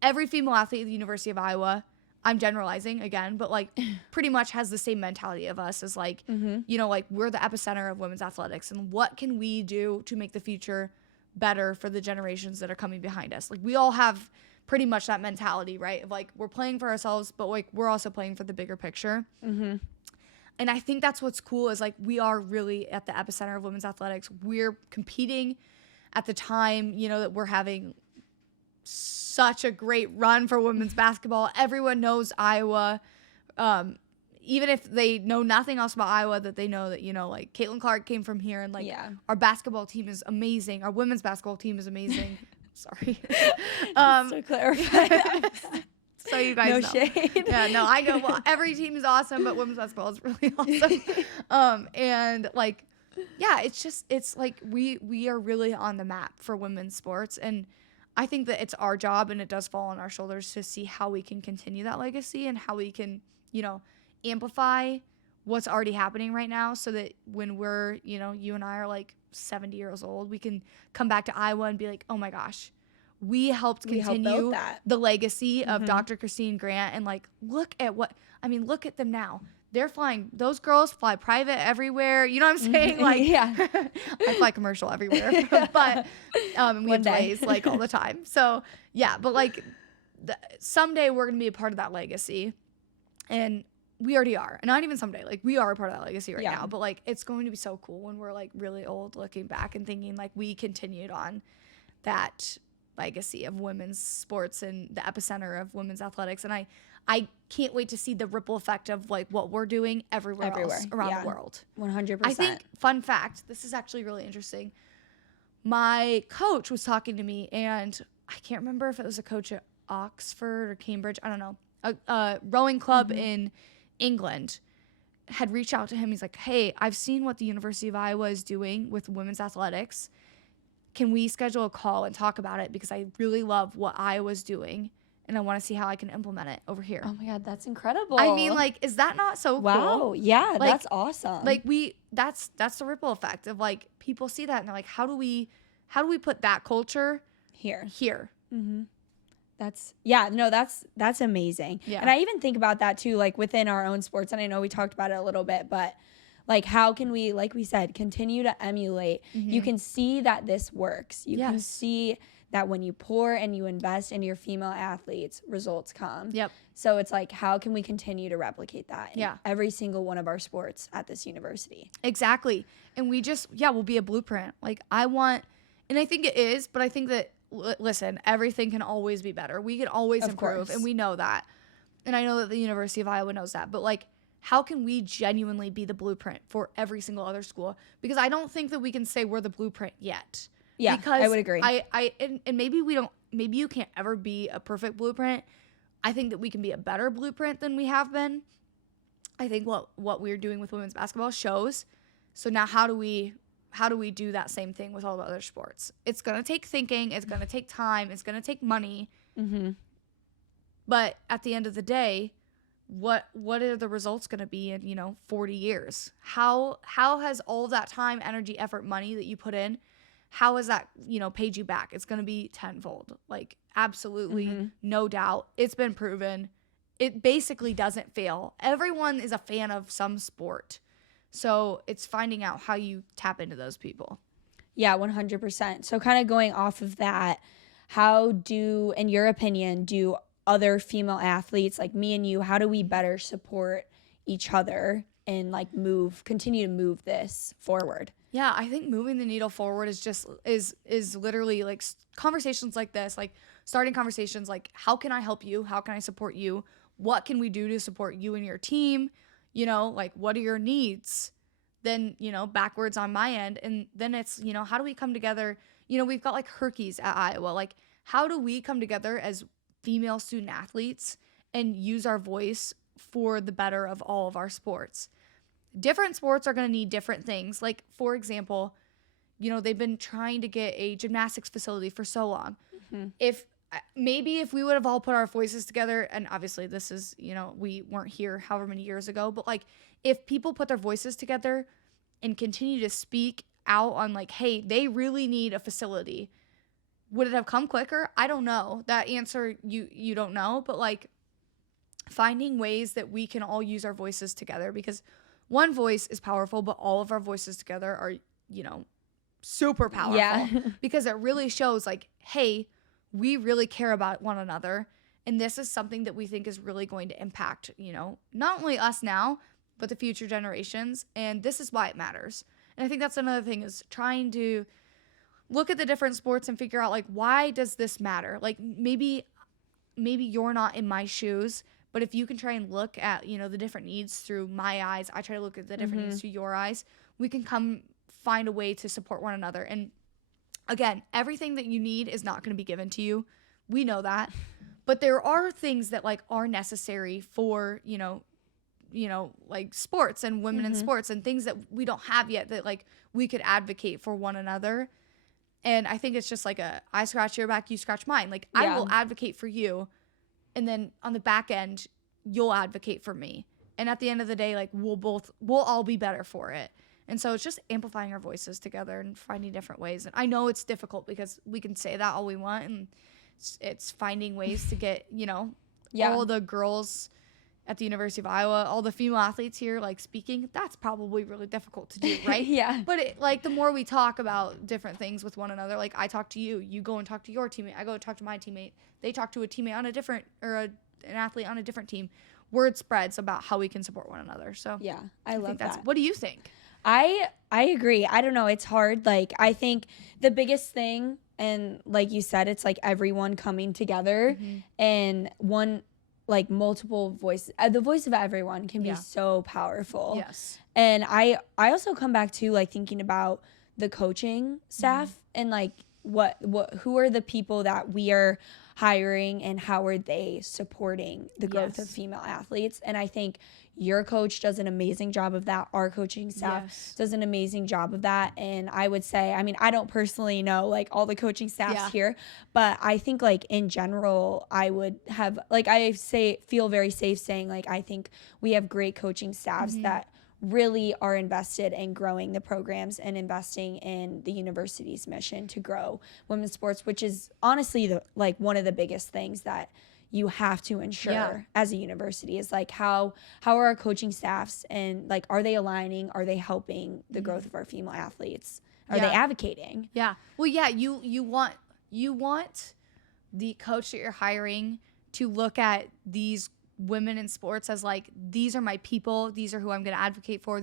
every female athlete at the University of Iowa, I'm generalizing again, but like pretty much has the same mentality of us as like, you know, like we're the epicenter of women's athletics, and what can we do to make the future better for the generations that are coming behind us? Like we all have pretty much that mentality, right? Of like, we're playing for ourselves, but like we're also playing for the bigger picture. Mm-hmm. And I think that's what's cool is like, we are really at the epicenter of women's athletics. We're competing at the time, you know, that we're having such a great run for women's basketball. Everyone knows Iowa. Even if they know nothing else about Iowa, that they know that, you know, like Caitlin Clark came from here, and like our basketball team is amazing. Our women's basketball team is amazing. Sorry. So clarified. So you guys know. Shade. Yeah, no, I know. Well, every team is awesome, but women's basketball is really awesome. And like, yeah, it's like we are really on the map for women's sports. And I think that it's our job, and it does fall on our shoulders to see how we can continue that legacy and how we can, you know, amplify what's already happening right now, so that when we're, you know, you and I are like 70 years old, we can come back to Iowa and be like, oh my gosh, we helped continue the legacy of Dr. Christine Grant. And like, look at them now. They're flying. Those girls fly private everywhere. You know what I'm saying? Like, I fly commercial everywhere, but we have delays like all the time. So yeah, but like someday we're going to be a part of that legacy, and we already are. And not even someday, like we are a part of that legacy right now, but like, it's going to be so cool when we're like really old looking back and thinking like we continued on that legacy of women's sports and the epicenter of women's athletics. And I can't wait to see the ripple effect of like what we're doing everywhere. Else around the world. 100%. I think, fun fact, this is actually really interesting. My coach was talking to me, and I can't remember if it was a coach at Oxford or Cambridge. I don't know. A rowing club in England had reached out to him. He's like, hey, I've seen what the University of Iowa is doing with women's athletics. Can we schedule a call and talk about it? Because I really love what Iowa's doing, and I want to see how I can implement it over here. Oh my God, that's incredible. I mean, like, is that not so cool? Wow, yeah, like, that's awesome. Like that's the ripple effect of like, people see that and they're like, how do we put that culture here? Mm-hmm. That's amazing. Yeah. And I even think about that too, like within our own sports. And I know we talked about it a little bit, but like, how can we, like we said, continue to emulate? You can see that this works. You can see that when you pour and you invest in your female athletes, results come. Yep. So it's like, how can we continue to replicate that in every single one of our sports at this university? Exactly. And we just, we'll be a blueprint. Like, and I think it is, but I think that, listen, everything can always be better. We can always improve, and we know that. And I know that the University of Iowa knows that. But like, how can we genuinely be the blueprint for every single other school? Because I don't think that we can say we're the blueprint yet. Yeah, because I would agree. And maybe maybe you can't ever be a perfect blueprint. I think that we can be a better blueprint than we have been. I think what we're doing with women's basketball shows. So now how do we do that same thing with all the other sports? It's going to take thinking. It's going to take time. It's going to take money. Mm-hmm. But at the end of the day, what are the results going to be in, 40 years? How has all that time, energy, effort, money that you put in, how has that, paid you back? It's going to be tenfold. Like, absolutely, no doubt. It's been proven. It basically doesn't fail. Everyone is a fan of some sport. So it's finding out how you tap into those people. Yeah, 100%. So kind of going off of that, in your opinion, do other female athletes like me and you, how do we better support each other and like continue to move this forward? Yeah, I think moving the needle forward is just is literally like conversations like this, like starting conversations like, how can I help you? How can I support you? What can we do to support you and your team? You know, like, what are your needs? Then, you know, backwards on my end. And then it's, you know, how do we come together? You know, we've got like Herkies at Iowa. Like, how do we come together as female student athletes and use our voice for the better of all of our sports? Different sports are going to need different things. Like, for example, you know, they've been trying to get a gymnastics facility for so long. If we would have all put our voices together, and obviously this is, you know, we weren't here however many years ago, but like, if people put their voices together and continue to speak out on like, hey, they really need a facility, would it have come quicker? I don't know. That answer you don't know, but like, finding ways that we can all use our voices together, because one voice is powerful, but all of our voices together are, you know, super powerful. Yeah. Because it really shows like, hey, we really care about one another, and this is something that we think is really going to impact, you know, not only us now, but the future generations, and this is why it matters. And I think that's another thing, is trying to look at the different sports and figure out like, why does this matter? Like, maybe you're not in my shoes, but if you can try and look at, you know, the different needs through my eyes, I try to look at the different needs through your eyes, we can come find a way to support one another. And again, everything that you need is not going to be given to you. We know that. But there are things that like are necessary for, you know, like sports and women in sports, and things that we don't have yet that like we could advocate for one another. And I think it's just like I scratch your back, you scratch mine. Like, I will advocate for you, and then on the back end, you'll advocate for me. And at the end of the day, like, we'll all be better for it. And so it's just amplifying our voices together and finding different ways. And I know it's difficult because we can say that all we want, and it's finding ways to get, you know, all the girls at the University of Iowa, all the female athletes here, like, speaking. That's probably really difficult to do, right? Yeah. But it, like, the more we talk about different things with one another, like, I talk to you, you go and talk to your teammate, I go and talk to my teammate, they talk to a teammate on a different, or an athlete on a different team. Word spreads about how we can support one another. So yeah, I love that. What do you think? I agree. I don't know. It's hard. Like, I think the biggest thing, and like you said, it's like everyone coming together and multiple voices. The voice of everyone can be so powerful. Yes. And I also come back to like thinking about the coaching staff and like who are the people that we are hiring and how are they supporting the growth of female athletes. And I think your coach does an amazing job of that. Our coaching staff does an amazing job of that. And I would say, I mean, I don't personally know like all the coaching staffs here, but I think like in general, I would have like, feel very safe saying like, I think we have great coaching staffs that really are invested in growing the programs and investing in the university's mission to grow women's sports, which is honestly one of the biggest things that you have to ensure as a university is like how are our coaching staffs, and like, are they aligning, are they helping the growth of our female athletes, are they advocating? Well, you want the coach that you're hiring to look at these women in sports as like, these are my people, these are who I'm going to advocate for,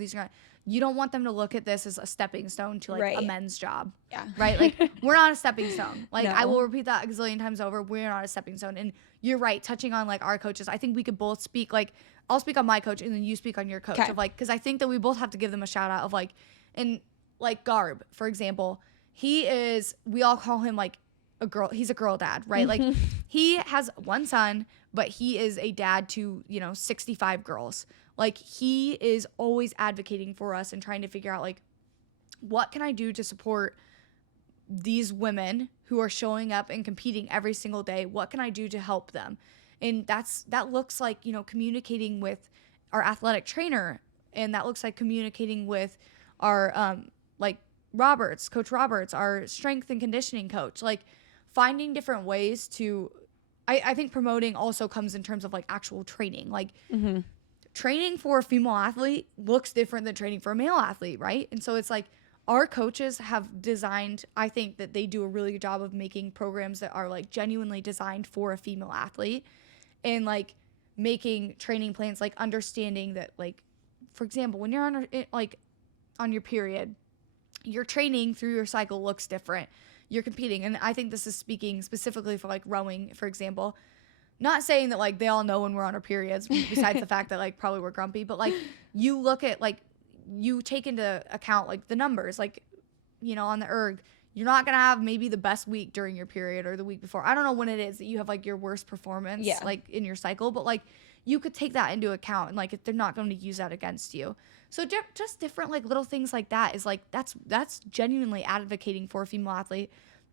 you don't want them to look at this as a stepping stone to like a men's job. Right? Like, we're not a stepping stone. Like, I will repeat that a gazillion times over. We're not a stepping stone. And you're right, touching on like our coaches, I think we could both speak, like, I'll speak on my coach and then you speak on your coach of like, because I think that we both have to give them a shout out of like, and like Garb, for example, we all call him like a girl, he's a girl dad, right? Like, he has one son, but he is a dad to, 65 girls. Like, he is always advocating for us and trying to figure out like, what can I do to support these women who are showing up and competing every single day? What can I do to help them? And that looks like, communicating with our athletic trainer, and that looks like communicating with our Coach Roberts, our strength and conditioning coach, like finding different ways to, I think promoting also comes in terms of like actual training, like training for a female athlete looks different than training for a male athlete, right? And so it's like, our coaches have designed, I think that they do a really good job of making programs that are like genuinely designed for a female athlete, and like making training plans, like understanding that like for example, when you're on your period, your training through your cycle looks different. You're competing. And I think this is speaking specifically for like rowing, for example. Not saying that like they all know when we're on our periods, besides the fact that like probably we're grumpy, but like you look at like, you take into account like the numbers, like, you know, on the erg, you're not going to have maybe the best week during your period or the week before. I don't know when it is that you have like your worst performance like in your cycle, but like you could take that into account and like if they're not going to use that against you. So just different like little things like that is like that's genuinely advocating for a female athlete.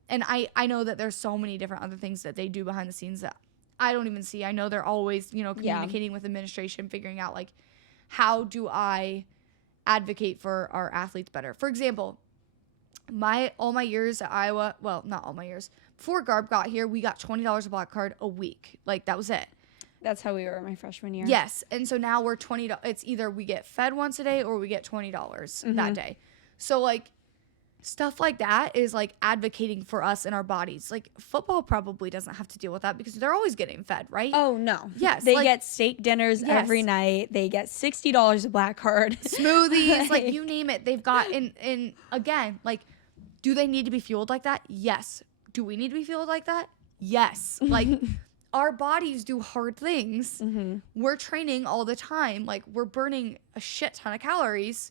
And I know that there's so many different other things that they do behind the scenes that I don't even see. I know they're always, you know, communicating with administration, figuring out like, how do I advocate for our athletes better? For example, all my years at Iowa, well, not all my years, before Garb got here, we got $20 a block card a week. Like that was it. That's how we were my freshman year. Yes. And so now we're $20. It's either we get fed once a day or we get $20 that day. So like stuff like that is like advocating for us in our bodies. Like football probably doesn't have to deal with that because they're always getting fed, right? Oh no. Yes. They get steak dinners every night. They get $60 a black card. Smoothies, like you name it. They've got in again, like, do they need to be fueled like that? Yes. Do we need to be fueled like that? Yes. Like our bodies do hard things. We're training all the time. Like we're burning a shit ton of calories.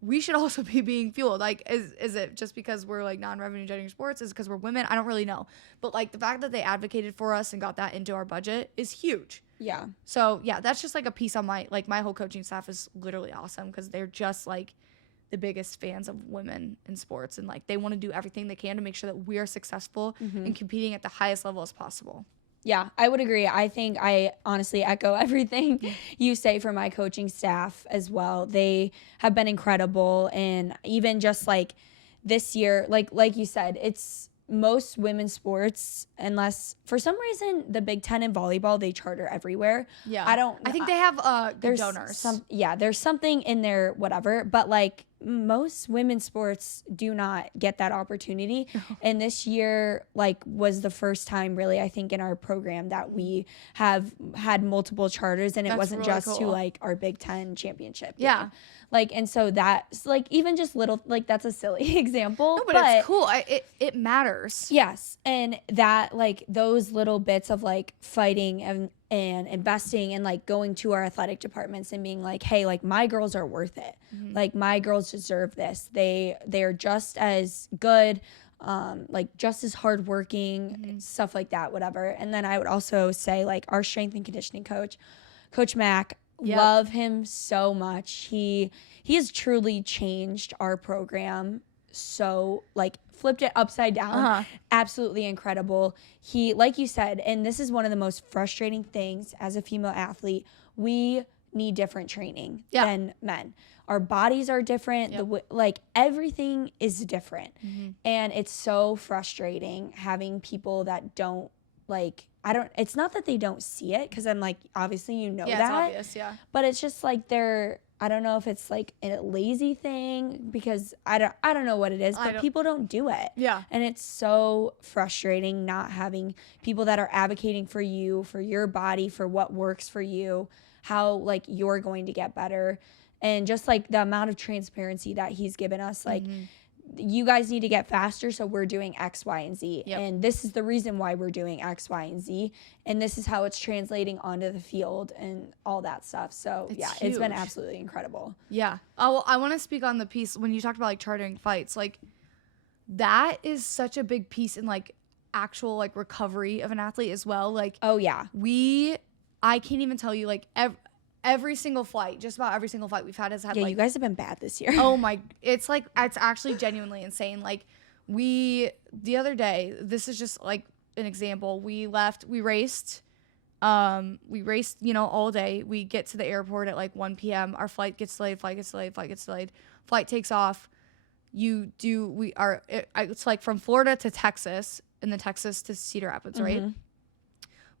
We should also be being fueled. Like, is it just because we're like non-revenue generating sports? Is it because we're women? I don't really know. But like the fact that they advocated for us and got that into our budget is huge. Yeah. So yeah, that's just like a piece on my whole coaching staff is literally awesome because they're just like the biggest fans of women in sports. And like they want to do everything they can to make sure that we are successful and competing at the highest level as possible. Yeah, I would agree. I think I honestly echo everything you say for my coaching staff as well. They have been incredible. And even just like this year, like you said, it's most women's sports, unless for some reason the Big Ten and volleyball, they charter everywhere. Yeah. I think they have there's donors. There's something in there, whatever. But like most women's sports do not get that opportunity. And this year like was the first time really, I think, in our program that we have had multiple charters, and it wasn't really just cool. to like our Big Ten championship Yeah. game. Like, and so that's like even just little, like that's a silly example. No, but it's cool. It matters. Yes. And that like those little bits of like fighting and investing and like going to our athletic departments and being like, hey, like my girls are worth it. Like my girls deserve this. They are just as good, like just as hardworking, stuff like that, whatever. And then I would also say like our strength and conditioning coach, Coach Mack, love him so much. He has truly changed our program. So like flipped it upside down. Absolutely incredible. He, like you said, and this is one of the most frustrating things as a female athlete, we need different training than men. Our bodies are different. Like everything is different. And it's so frustrating having people that don't like, it's not that they don't see it, because I'm like, obviously you know that. It's obvious, But it's just like I don't know if it's like a lazy thing, because I don't know what it is, but people don't do it. Yeah. And it's so frustrating not having people that are advocating for you, for your body, for what works for you, how like you're going to get better. And just like the amount of transparency that he's given us, like you guys need to get faster, so we're doing X, Y, and Z. And this is the reason why we're doing X, Y, and Z. And this is how it's translating onto the field and all that stuff. So, it's been absolutely incredible. Yeah. Oh, I want to speak on the piece when you talked about, like, chartering fights. Like, that is such a big piece in, like, actual, like, recovery of an athlete as well. Like, oh, yeah. I can't even tell you, like, every single flight, just about every single flight we've had has had like, you guys have been bad this year. Oh my, it's actually genuinely insane. Like the other day, this is just like an example. We raced, you know, all day. We get to the airport at like 1 p.m. Our flight gets delayed. Flight takes off. It's like from Florida to Texas, and then Texas to Cedar Rapids, right?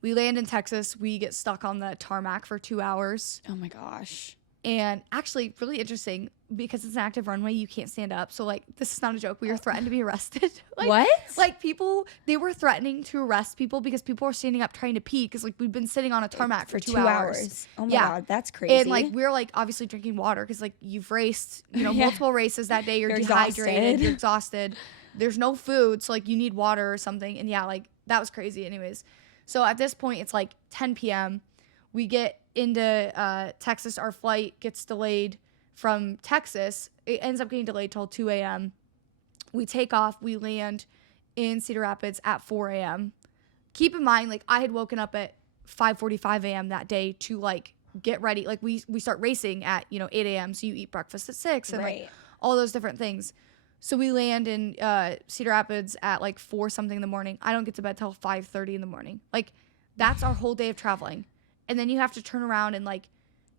We land in Texas. We get stuck on the tarmac for 2 hours. Oh my gosh. And actually, really interesting, because it's an active runway, you can't stand up. So, like, this is not a joke. We were threatened to be arrested. Like, what? Like, people, they were threatening to arrest people because people were standing up trying to pee, because, like, we've been sitting on a tarmac for 2 hours. Oh, my God. That's crazy. And, like, we're, like, obviously drinking water because, like, you've raced, multiple races that day. You're dehydrated. You're exhausted. There's no food. So, like, you need water or something. And, yeah, like, that was crazy anyways. So, at this point, it's, like, 10 p.m. We get into Texas. Our flight gets delayed from Texas. It ends up getting delayed till 2 a.m. We take off. We land in Cedar Rapids at 4 a.m. Keep in mind, like, I had woken up at 5:45 a.m. that day to, like, get ready. Like, we start racing at, 8 a.m. So you eat breakfast at 6 and, like, all those different things. So we land in Cedar Rapids at, like, 4 something in the morning. I don't get to bed till 5:30 in the morning. Like, that's our whole day of traveling. And then you have to turn around and, like,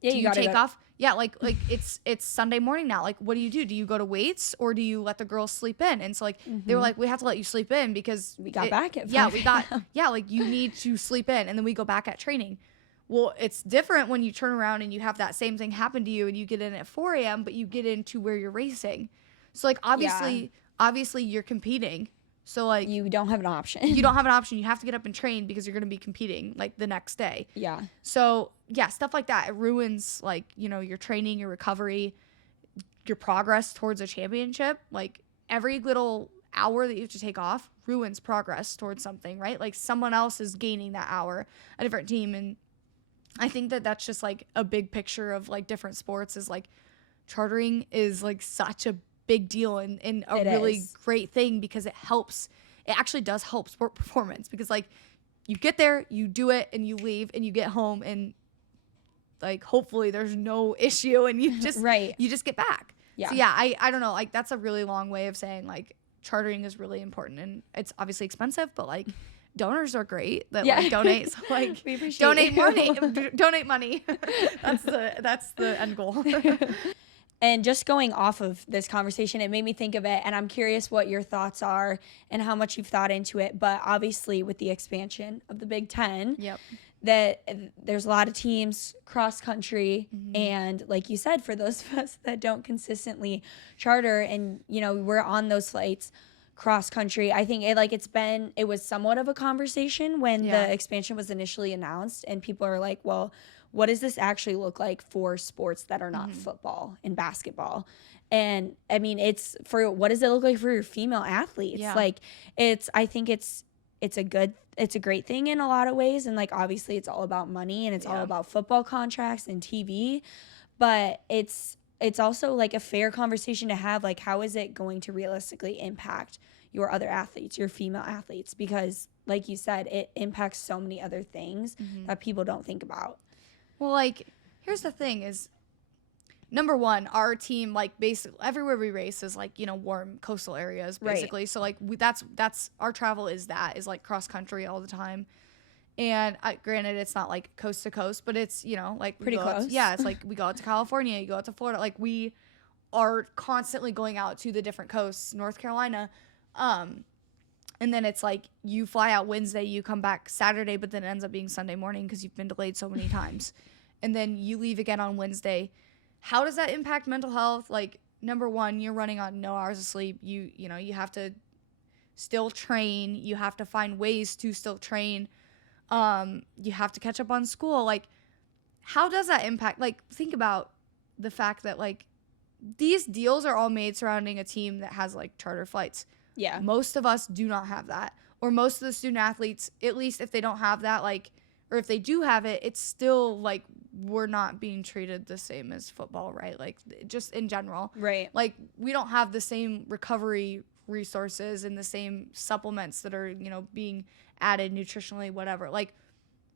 do you take off? Yeah, like it's Sunday morning now. Like, what do? Do you go to weights, or do you let the girls sleep in? And so, like, they were like, we have to let you sleep in because we got back at 5 like, you need to sleep in, and then we go back at training. Well, it's different when you turn around and you have that same thing happen to you, and you get in at 4 a.m., but you get into where you're racing. So, like, obviously you're competing. So, like, you don't have an option. You don't have an option. You have to get up and train because you're going to be competing, like, the next day. Yeah. So, yeah, stuff like that. It ruins, like, your training, your recovery, your progress towards a championship. Like, every little hour that you have to take off ruins progress towards something, right? Like, someone else is gaining that hour, a different team. And I think that that's just, like, a big picture of, like, different sports is, like, chartering is, like, such a big deal and a really great thing, because it actually does help sport performance, because, like, you get there, you do it, and you leave, and you get home, and, like, hopefully there's no issue, and you just you just get back. So yeah, I don't know, like, that's a really long way of saying, like, chartering is really important, and it's obviously expensive, but, like, donors are great that like donate. So, like, we appreciate donate money. That's the end goal. And just going off of this conversation, it made me think of it, and I'm curious what your thoughts are and how much you've thought into it. But obviously, with the expansion of the Big Ten, that there's a lot of teams cross country, and like you said, for those of us that don't consistently charter, and we're on those flights cross country, I think it was somewhat of a conversation when the expansion was initially announced, and people are like, well, what does this actually look like for sports that are not football and basketball? And I mean, what does it look like for your female athletes? Like, I think it's a great thing in a lot of ways. And, like, obviously it's all about money, and it's all about football contracts and TV, but it's also, like, a fair conversation to have. Like, how is it going to realistically impact your other athletes, your female athletes? Because, like you said, it impacts so many other things that people don't think about. Well, like, here's the thing is, number one, our team, like, basically everywhere we race is, like, warm coastal areas, basically. Right. So, like, that's our travel is like cross country all the time. And granted, it's not like coast to coast, but it's, like, pretty close. It's like we go out to California, you go out to Florida. Like, we are constantly going out to the different coasts, North Carolina. And then it's like you fly out Wednesday, you come back Saturday, but then it ends up being Sunday morning because you've been delayed so many times. And then you leave again on Wednesday. How does that impact mental health? Like, number one, you're running on no hours of sleep. You have to still train. You have to find ways to still train. You have to catch up on school. Like, how does that impact? Like, think about the fact that, like, these deals are all made surrounding a team that has, like, charter flights. Yeah. Most of us do not have that. Or most of the student athletes, at least if they don't have that, like, or if they do have it, it's still, like, we're not being treated the same as football, right? Like, just in general. Right. Like, we don't have the same recovery resources and the same supplements that are, being added nutritionally, whatever. Like,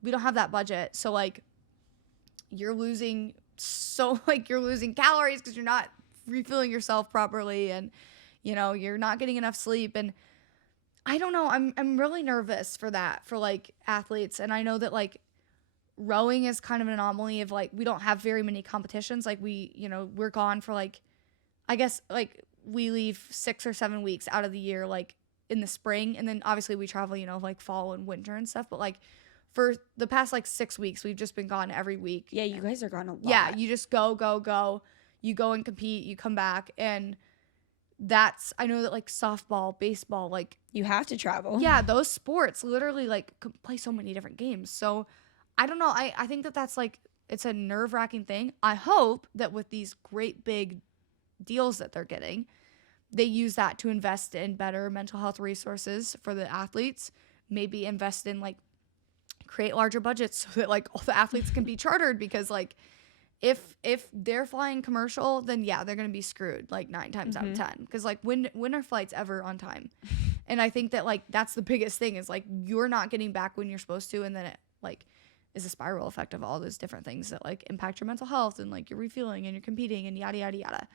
we don't have that budget. So, like, you're losing calories because you're not refilling yourself properly, and you're not getting enough sleep. And I don't know, I'm really nervous for that, for, like, athletes. And I know that, like, rowing is kind of an anomaly of, like, we don't have very many competitions. Like, we're gone for, like, I guess, like, we leave 6 or 7 weeks out of the year, like, in the spring. And then obviously we travel, like, fall and winter and stuff. But, like, for the past like 6 weeks, we've just been gone every week. Yeah, you guys are gone a lot. Yeah, you just go. You go and compete, you come back, and I know that like softball, baseball, like you have to travel. yeah, those sports literally like play so many different games. So I don't know. I think that that's like, it's a nerve-wracking thing. I hope that with these great big deals that they're getting, they use that to invest in better mental health resources for the athletes, maybe invest in like create larger budgets so that like all the athletes can be chartered, because like if they're flying commercial, then yeah, they're going to be screwed like 9 times out of 10, because like when are flights ever on time? And I think that like that's the biggest thing, is like you're not getting back when you're supposed to, and then it like is a spiral effect of all those different things that like impact your mental health and like your refueling and you're competing and yada yada yada.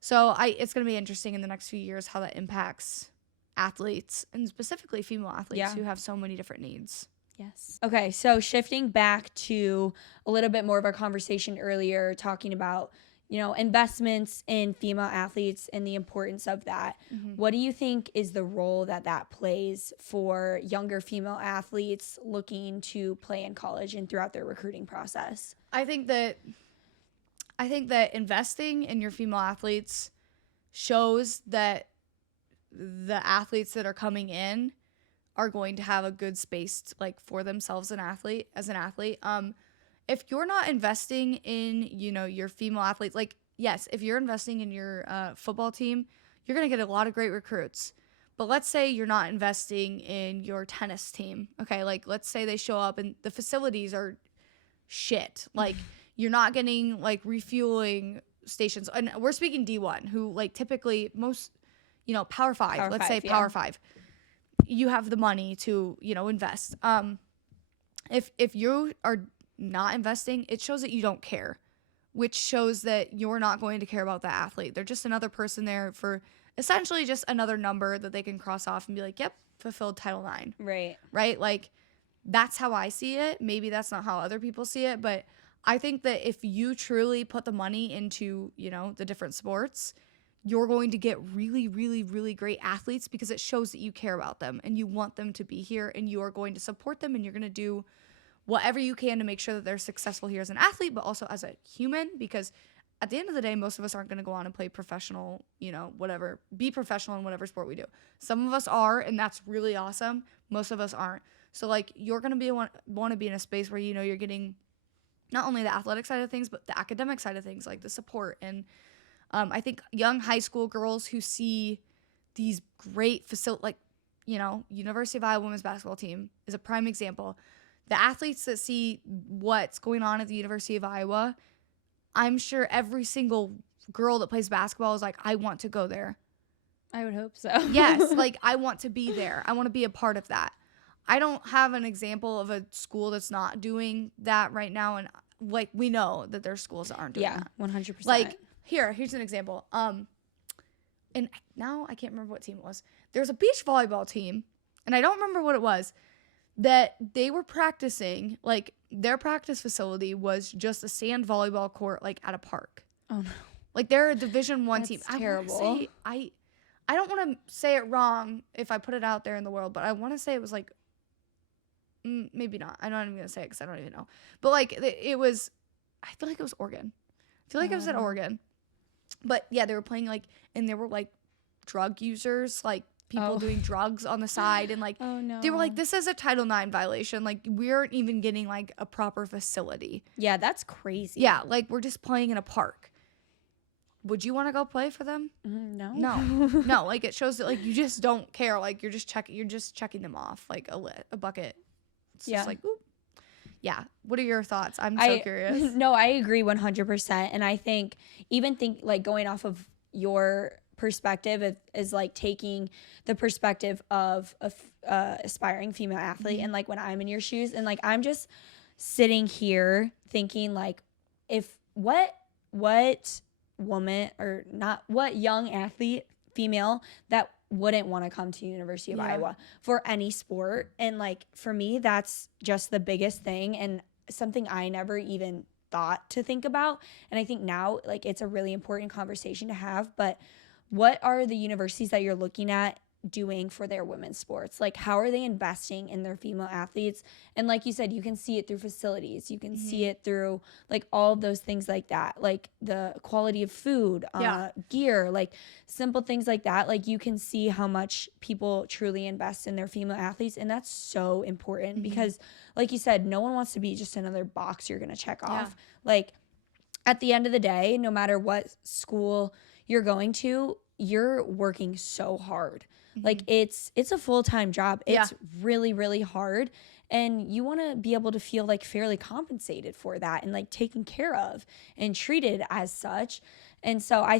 So it's going to be interesting in the next few years how that impacts athletes, and specifically female athletes who have so many different needs. Yes. Okay, so shifting back to a little bit more of our conversation earlier, talking about, you know, investments in female athletes and the importance of that. What do you think is the role that plays for younger female athletes looking to play in college and throughout their recruiting process? I think that investing in your female athletes shows that the athletes that are coming in are going to have a good space like for themselves as an athlete. If you're not investing in, you know, your female athletes, like yes, if you're investing in your football team, you're going to get a lot of great recruits. But let's say you're not investing in your tennis team. Okay, like let's say they show up and the facilities are shit. Like you're not getting like refueling stations. And we're speaking D1, who like typically most, you know, Power 5, let's say Power 5. You have the money to, you know, invest. If you are not investing, it shows that you don't care, which shows that you're not going to care about the athlete. They're just another person there for essentially just another number that they can cross off and be like, yep, fulfilled Title IX. Right? Like, that's how I see it. Maybe that's not how other people see it, but I think that if you truly put the money into, you know, the different sports, you're going to get really, really, really great athletes, because it shows that you care about them and you want them to be here, and you are going to support them, and you're going to do whatever you can to make sure that they're successful here as an athlete, but also as a human, because at the end of the day, most of us aren't going to go on and play professional, you know, whatever, be professional in whatever sport we do. Some of us are, and that's really awesome. Most of us aren't. So like you're going to want to be in a space where, you know, you're getting not only the athletic side of things, but the academic side of things, like the support. And I think young high school girls who see these great facilities, like, you know, University of Iowa women's basketball team is a prime example. The athletes that see what's going on at the University of Iowa, I'm sure every single girl that plays basketball is like, I want to go there. I would hope so. Yes, like I want to be there. I want to be a part of that. I don't have an example of a school that's not doing that right now, and like we know that there's schools that aren't doing that. 100%. Like here's an example. And now I can't remember what team it was. There's a beach volleyball team, and I don't remember what it was, that they were practicing, like their practice facility was just a sand volleyball court, like at a park. Oh no. Like they're a Division I team. Terrible. I don't want to say it wrong if I put it out there in the world, but I want to say it was like, maybe not. I'm not even going to say it because I don't even know. But like it was, I feel like it was Oregon. I feel like it was at Oregon. But yeah, they were playing like, and there were like drug users, like people doing drugs on the side. And like, they were like, this is a Title IX violation. Like we aren't even getting like a proper facility. Yeah, that's crazy. Yeah, like we're just playing in a park. Would you want to go play for them? No. No. Like it shows that like you just don't care. Like you're just checking them off like a bucket. It's just like, oop. Yeah. What are your thoughts? I'm so curious. No, I agree 100%. And I think like going off of your perspective is like taking the perspective of a aspiring female athlete. And like when I'm in your shoes, and like I'm just sitting here thinking like, if what woman, or not, what young athlete, female, that wouldn't want to come to University of Iowa for any sport. And like for me, that's just the biggest thing, and something I never even thought to think about. And I think now like it's a really important conversation to have. But what are the universities that you're looking at doing for their women's sports? Like, how are they investing in their female athletes? And like you said, you can see it through facilities. You can see it through like all of those things like that, like the quality of food, gear, like simple things like that. Like you can see how much people truly invest in their female athletes. And that's so important because like you said, no one wants to be just another box you're going to check off. Like at the end of the day, no matter what school you're going to, you're working so hard. Like it's a full-time job. It's really, really hard. And you want to be able to feel like fairly compensated for that and like taken care of and treated as such. And so I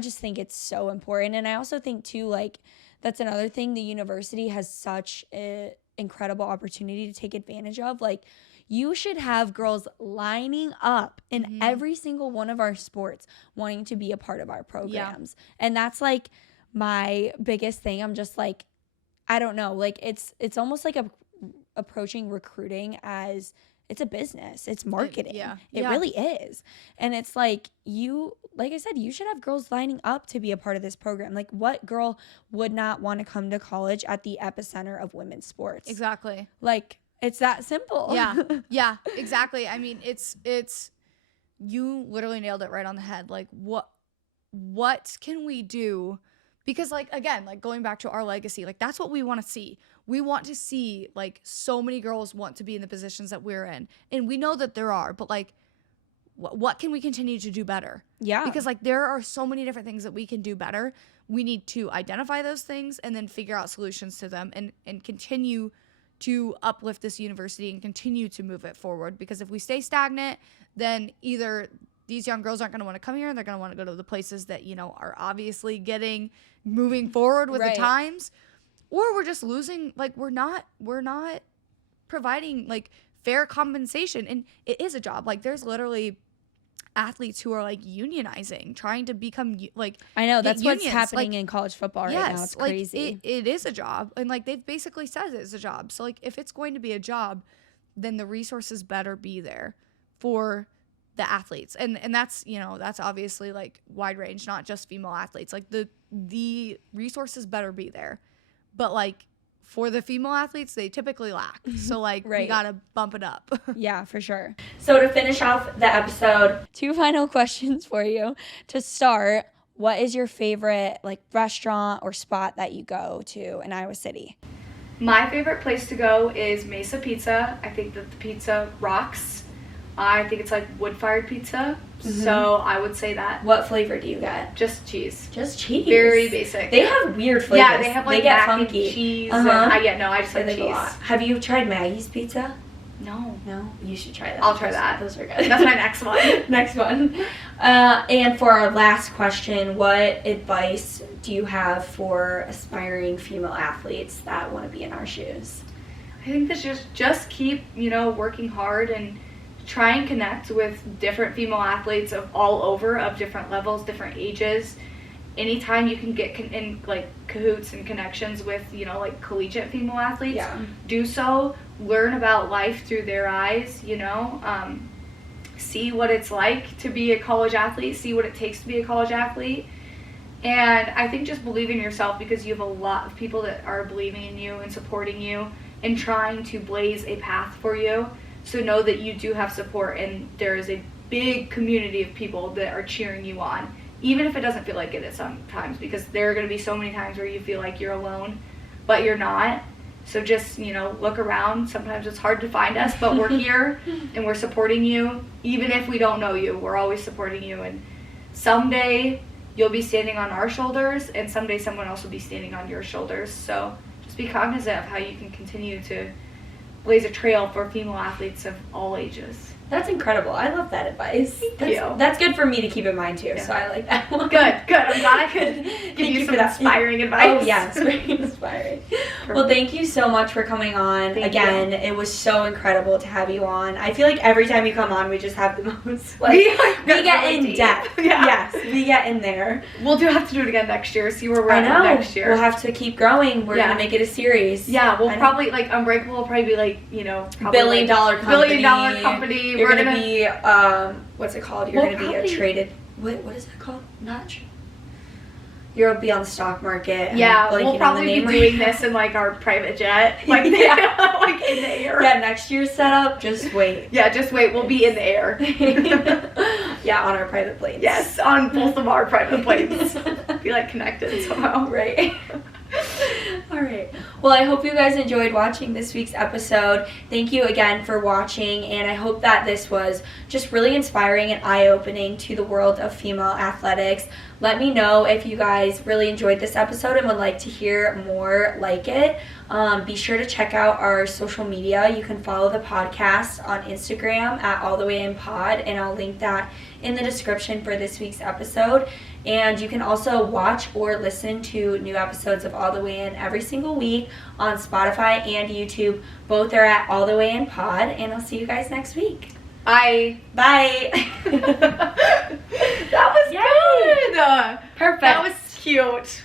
just think it's so important. And I also think too, like that's another thing, the university has such an incredible opportunity to take advantage of. Like you should have girls lining up in every single one of our sports wanting to be a part of our programs. And that's like my biggest thing. I'm just like, I don't know, like it's almost like approaching recruiting as it's a business, it's marketing. It really is. And it's like like I said, you should have girls lining up to be a part of this program. Like what girl would not want to come to college at the epicenter of women's sports? Exactly. Like it's that simple. Yeah, exactly. I mean, it's you literally nailed it right on the head. Like what can we do? Because like, again, like going back to our legacy, like that's what we want to see. We want to see like so many girls want to be in the positions that we're in. And we know that there are, but like what can we continue to do better? Yeah. Because like there are so many different things that we can do better. We need to identify those things and then figure out solutions to them and continue to uplift this university and continue to move it forward. Because if we stay stagnant, then either these young girls aren't going to want to come here and they're going to want to go to the places that, you know, are obviously moving forward with the times, or we're just losing, like we're not providing like fair compensation. And it is a job. Like there's literally athletes who are like unionizing, trying to become like, I know that's what's happening in college football right now. It's crazy. Like, it is a job. And like they've basically said it's a job. So like if it's going to be a job, then the resources better be there for the athletes. And that's, you know, that's obviously like wide range, not just female athletes. Like the resources better be there. But like for the female athletes, they typically lack. So like we gotta bump it up. Yeah, for sure. So to finish off the episode, 2 final questions for you. To start, what is your favorite like restaurant or spot that you go to in Iowa City? My favorite place to go is Mesa Pizza. I think that the pizza rocks. I think it's like wood-fired pizza, so I would say that. What flavor do you get? Just cheese. Just cheese? Very basic. They have weird flavors. Yeah, they have like mac funky. And cheese. I just like cheese. A lot. Have you tried Maggie's pizza? No. You should try that. I'll try that. Those are good. That's my next one. Next one. And for our last question, what advice do you have for aspiring female athletes that want to be in our shoes? I think that just keep, working hard and try and connect with different female athletes of all over, of different levels, different ages. Anytime you can get in like cahoots and connections with, like collegiate female athletes, do so. Learn about life through their eyes, see what it's like to be a college athlete, see what it takes to be a college athlete. And I think just believe in yourself, because you have a lot of people that are believing in you and supporting you and trying to blaze a path for you. So know that you do have support, and there is a big community of people that are cheering you on, even if it doesn't feel like it at sometimes, because there are going to be so many times where you feel like you're alone, but you're not. So just, look around. Sometimes it's hard to find us, but we're here and we're supporting you. Even if we don't know you, we're always supporting you. And someday you'll be standing on our shoulders, and someday someone else will be standing on your shoulders. So just be cognizant of how you can continue to blaze a trail for female athletes of all ages. That's incredible. I love that advice. Thank you. That's good for me to keep in mind too, so I like that one. Good. I'm glad I could give you some inspiring advice. Oh yeah, it's very inspiring. Well, thank you so much for coming on. Again, it was so incredible to have you on. I feel like every time you come on, we just have the most, we get in depth. Yeah. Yes, we get in there. We'll have to do it again next year, see where we're at next year. We'll have to keep growing. We're going to make it a series. Yeah, we'll probably, like, Unbreakable will probably be like, billion dollar company. You're going to be, what's it called? You're going to be a traded, what is that called? You'll be on the stock market. Yeah, and, like, we'll probably be doing this in like our private jet, like like in the air. Yeah, next year's setup, just wait. Yeah, just wait. We'll be in the air. Yeah, on our private planes. Yes, on both of our private planes. Be like connected somehow. Right. All right. Well, I hope you guys enjoyed watching this week's episode. Thank you again for watching, and I hope that this was just really inspiring and eye-opening to the world of female athletics. Let me know if you guys really enjoyed this episode and would like to hear more like it. Be sure to check out our social media. You can follow the podcast on Instagram at allthewayinpod, and I'll link that in the description for this week's episode. And you can also watch or listen to new episodes of All the Way In every single week on Spotify and YouTube. Both are at All the Way In Pod, and I'll see you guys next week. Bye. That was good. Perfect. That was cute.